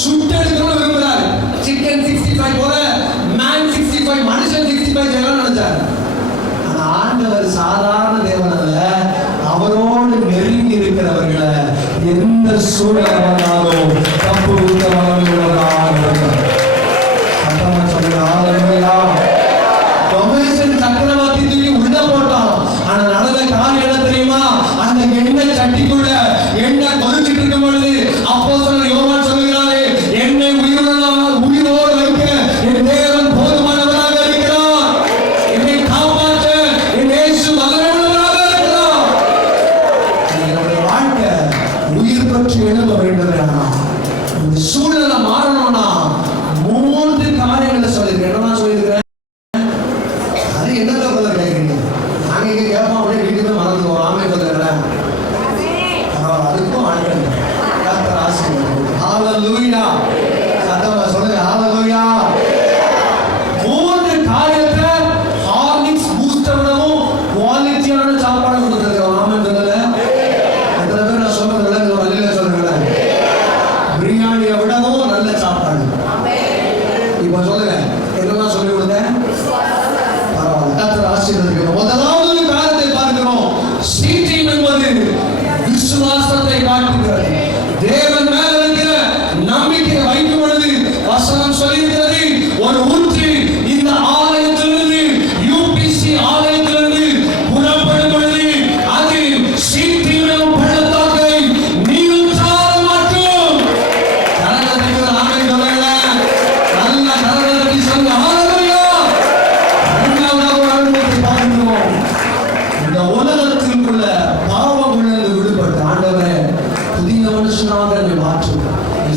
சுட்டெடுக்கணும்னு விரும்புறாரு. சிக்கன் 65 போல மேன் 65, மனுஷன் 65 செய்யலாம் நினைச்சாரு. ஆனா ஆண்டவர் சாதாரண தேவன் அல்ல. அவரோடு நெருங்கி இருக்கிறவர்களை எந்த சூழ்நிலை வந்தாலும் தப்பு டொமேஷியன் சக்கரவர்த்தி தூக்கி உள்ள போட்டான். ஆனா நடந்த காரியம் என்ன தெரியுமா? அந்த எண்ணெய் சட்டிக்குள்ள எண்ணெய் கொதிச்சுட்டு இருக்கும் பொழுது அப்போஸ்தலர் யோவான் சொல்கிறாரு, என்னை உயிரோடு வைக்க என் தேவன் போதுமானவராக இருக்கிறார். என்னை காப்பாற்ற என் இயேசு வல்லமையுள்ளவராக இருக்கிறார். என்னுடைய வாழ்க்கை உயிர் பற்றி எழுத வேண்டும். இந்த சூழ்நிலை மாறணும்னா 3 காரியங்களை சொல்லியிருக்கேன். என்னமா சொல்லியிருக்கிறேன்? அது என்னதான் கேட்குறீங்க? நாங்க இங்க கேட்போம், அப்படியே வீட்டுக்கு மறந்துடுவோம். ஆமே சொல்லுறேன். அதுக்கும் ஆட்கள் கர்த்தர் ஆசீர்வதிப்பார். ஹல்லேலூயா. சத்தமா சொல்லுங்க, ஹல்லேலூயா. 3 காரியத்தை ஹார்லிக்ஸ் பூஸ்டர் விடவும் குவாலிட்டியான சாப்பாடு கொடுத்துருக்கோம். ஆமே சொல்லுங்க. எத்தனை பேர் நான் சொல்றது விளங்குது? வழியில சொல்றேன். பிரியாணியை விடவும் நல்ல சாப்பாடு. இப்ப சொல்லுங்க, என்னெல்லாம் சொல்லி கொடுத்தேன்? கர்த்தர் ஆசீர்வதிக்கணும். முதலாவது காரியத்தை பார்க்கிறோம். சீட்டிங் என்பது விசுவாசத்தை காட்டுகிறது. தேவன் மேல இருக்கிற நம்பிக்கை வைக்கும் பொழுது வசனம் சொல்லுகிறது, ஒரு ஊற்று இந்த ஆலயத்திலிருந்து யூபிசி ஆலயத்திலிருந்து புறப்படும் பொழுது அது சீட்டிங் பள்ளத்தாக்கை நீர்த்தார மாற்றும். கரங்களை ஆமை சொல்லுங்க, நல்ல கரங்களை சொல்லுங்க. இந்த உலகத்திற்குள்ள பாவங்களிலிருந்து விடுபட்டு ஆண்டவரே புதிய மனுஷனாக என்னை மாற்றும்,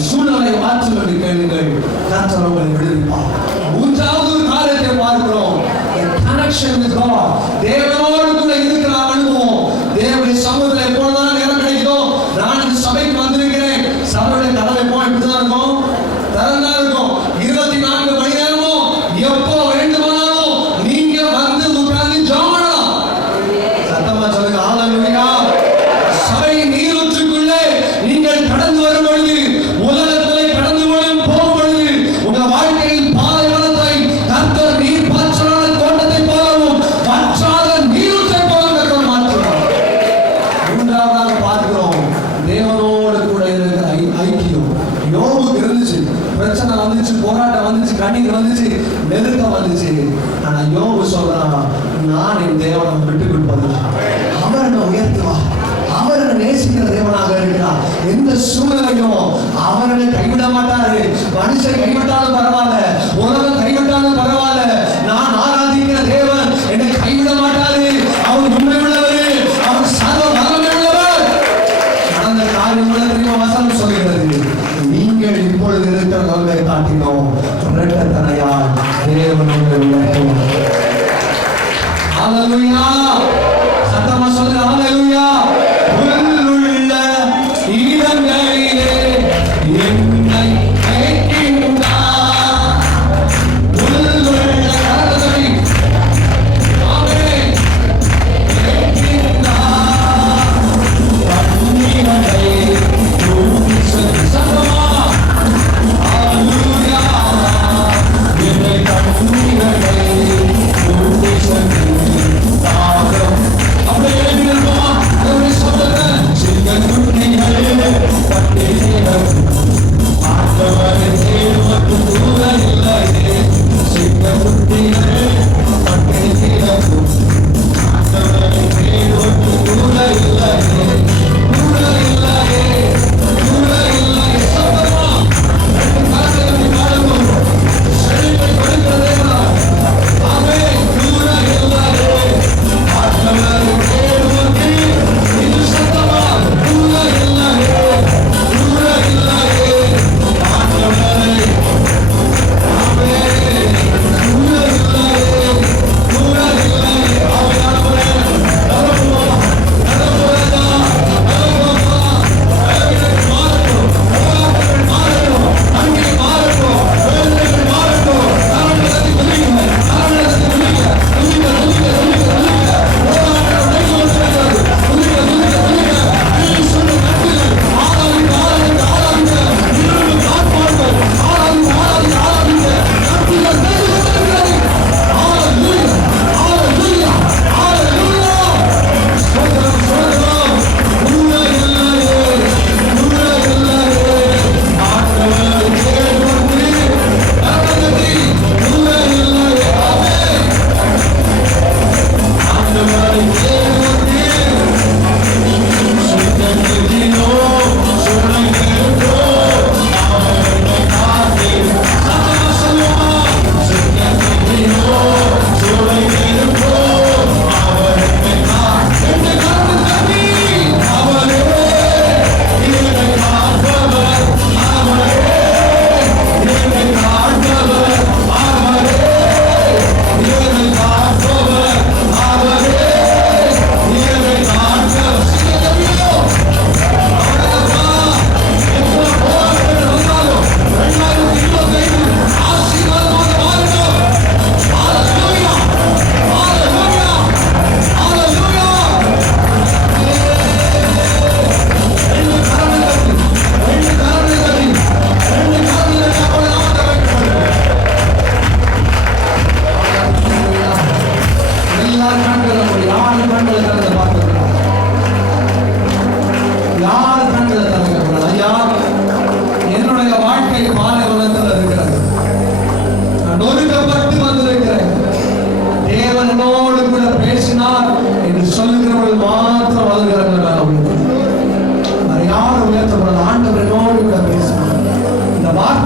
சூழ்நிலை மாற்றும் என்று கேளுங்கள். கர்த்தர் உங்களை விடுவிப்பார். 3வது காரியத்தை பார்க்கிறோம். Connection with God. தேவனோடு கூட இருக்கிற அனுபவம். தேவனுடைய சமூகத்தில் எப்பொழுதுதான் நேரம் கிடைக்குதோ, நான் இந்த சபைக்கு வந்திருக்கிறேன். சபையுடைய கதவை எப்போ இப்படிதான் இருக்கும், திறந்தா இருக்கும். 24 மணி நேரமும் எப்போ வேண்டுமானாலும் நீங்க வந்து உட்கார்ந்து ஜெபம் பண்ணலாம். சத்தமா சொல்லுங்க, ஹல்லேலூயா. சபை நீரூற்றுக்குள்ளே நீங்கள் கடந்து வரும் பொழுது, உலகத்திலே கடந்து போகும் பொழுது, உங்க வாழ்க்கையில் பாலைவனத்தை கர்த்தர் நீர் பாய்ச்சலான தோட்டத்தை போலவும் வற்றாத நீரூற்றை போல கர்த்தர் மாற்றுவார். 3வதாக பார்க்கிறோம், தேவனோடு கூட இருக்கிற ஐக்கியம். யோபுக்கு இருந்துச்சு, பிரச்சனை வந்துச்சு, போராட்டம் வந்துச்சு, கண்ணீர் வந்துச்சு, நெருக்கம் வந்துச்சு. ஆனா யோபு சொல்றான், நான் என் தேவனை விட்டு கொடுப்பது. அவர் என்ன உயர்த்துவார். அவர் என்ன நேசிக்கிற தேவனாக இருக்கிறார். எந்த சூழ்நிலையும் அவர் என்னை கைவிட மாட்டாரு. மனுஷன் கைவிட்டாலும் பரவாயில்ல, உலகம் கைவிட்டாலும் பரவாயில்ல, நான் ஆராதிக்கிற தேவன் என்னை கைவிட மாட்டாரு. அவர் உண்மை உள்ளவர், அவர் சர்வ வல்லமை உள்ளவர். நடந்த காரியங்கள் தெரியுமா? வசனம் சொல்கிறது, நீங்கள் இப்பொழுது இருக்கிற நன்மை காட்டினோம் இரட்டத்தனையால் தேவன் உங்களை உயர்த்துவார். ஹல்லேலூயா. சத்தமா சொல்லுங்க, ஹல்லேலூயா. உள்ளுள்ள இடங்களிலே என்னை கேட்கின்றார்.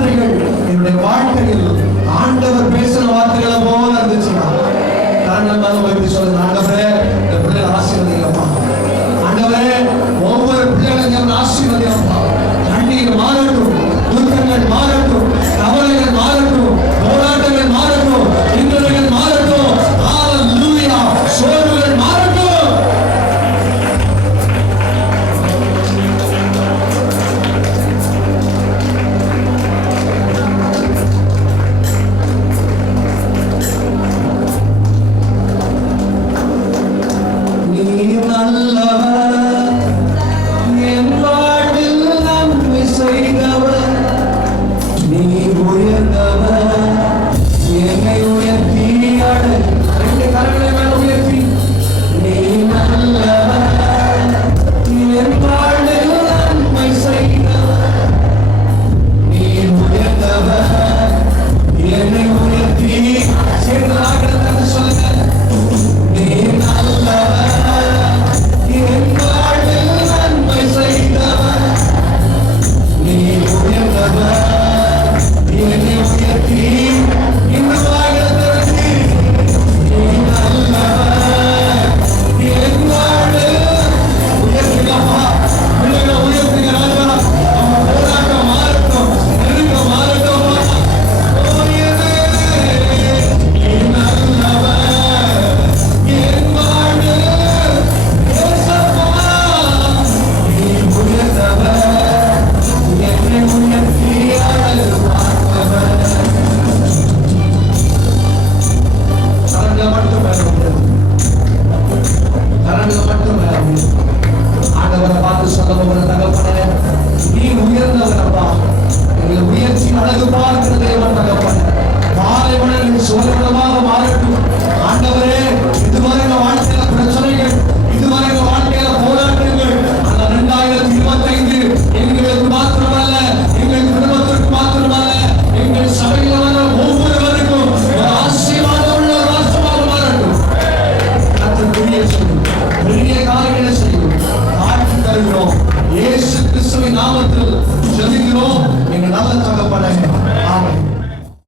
வார்த்தைகள் என்னுடைய வாழ்க்கையில்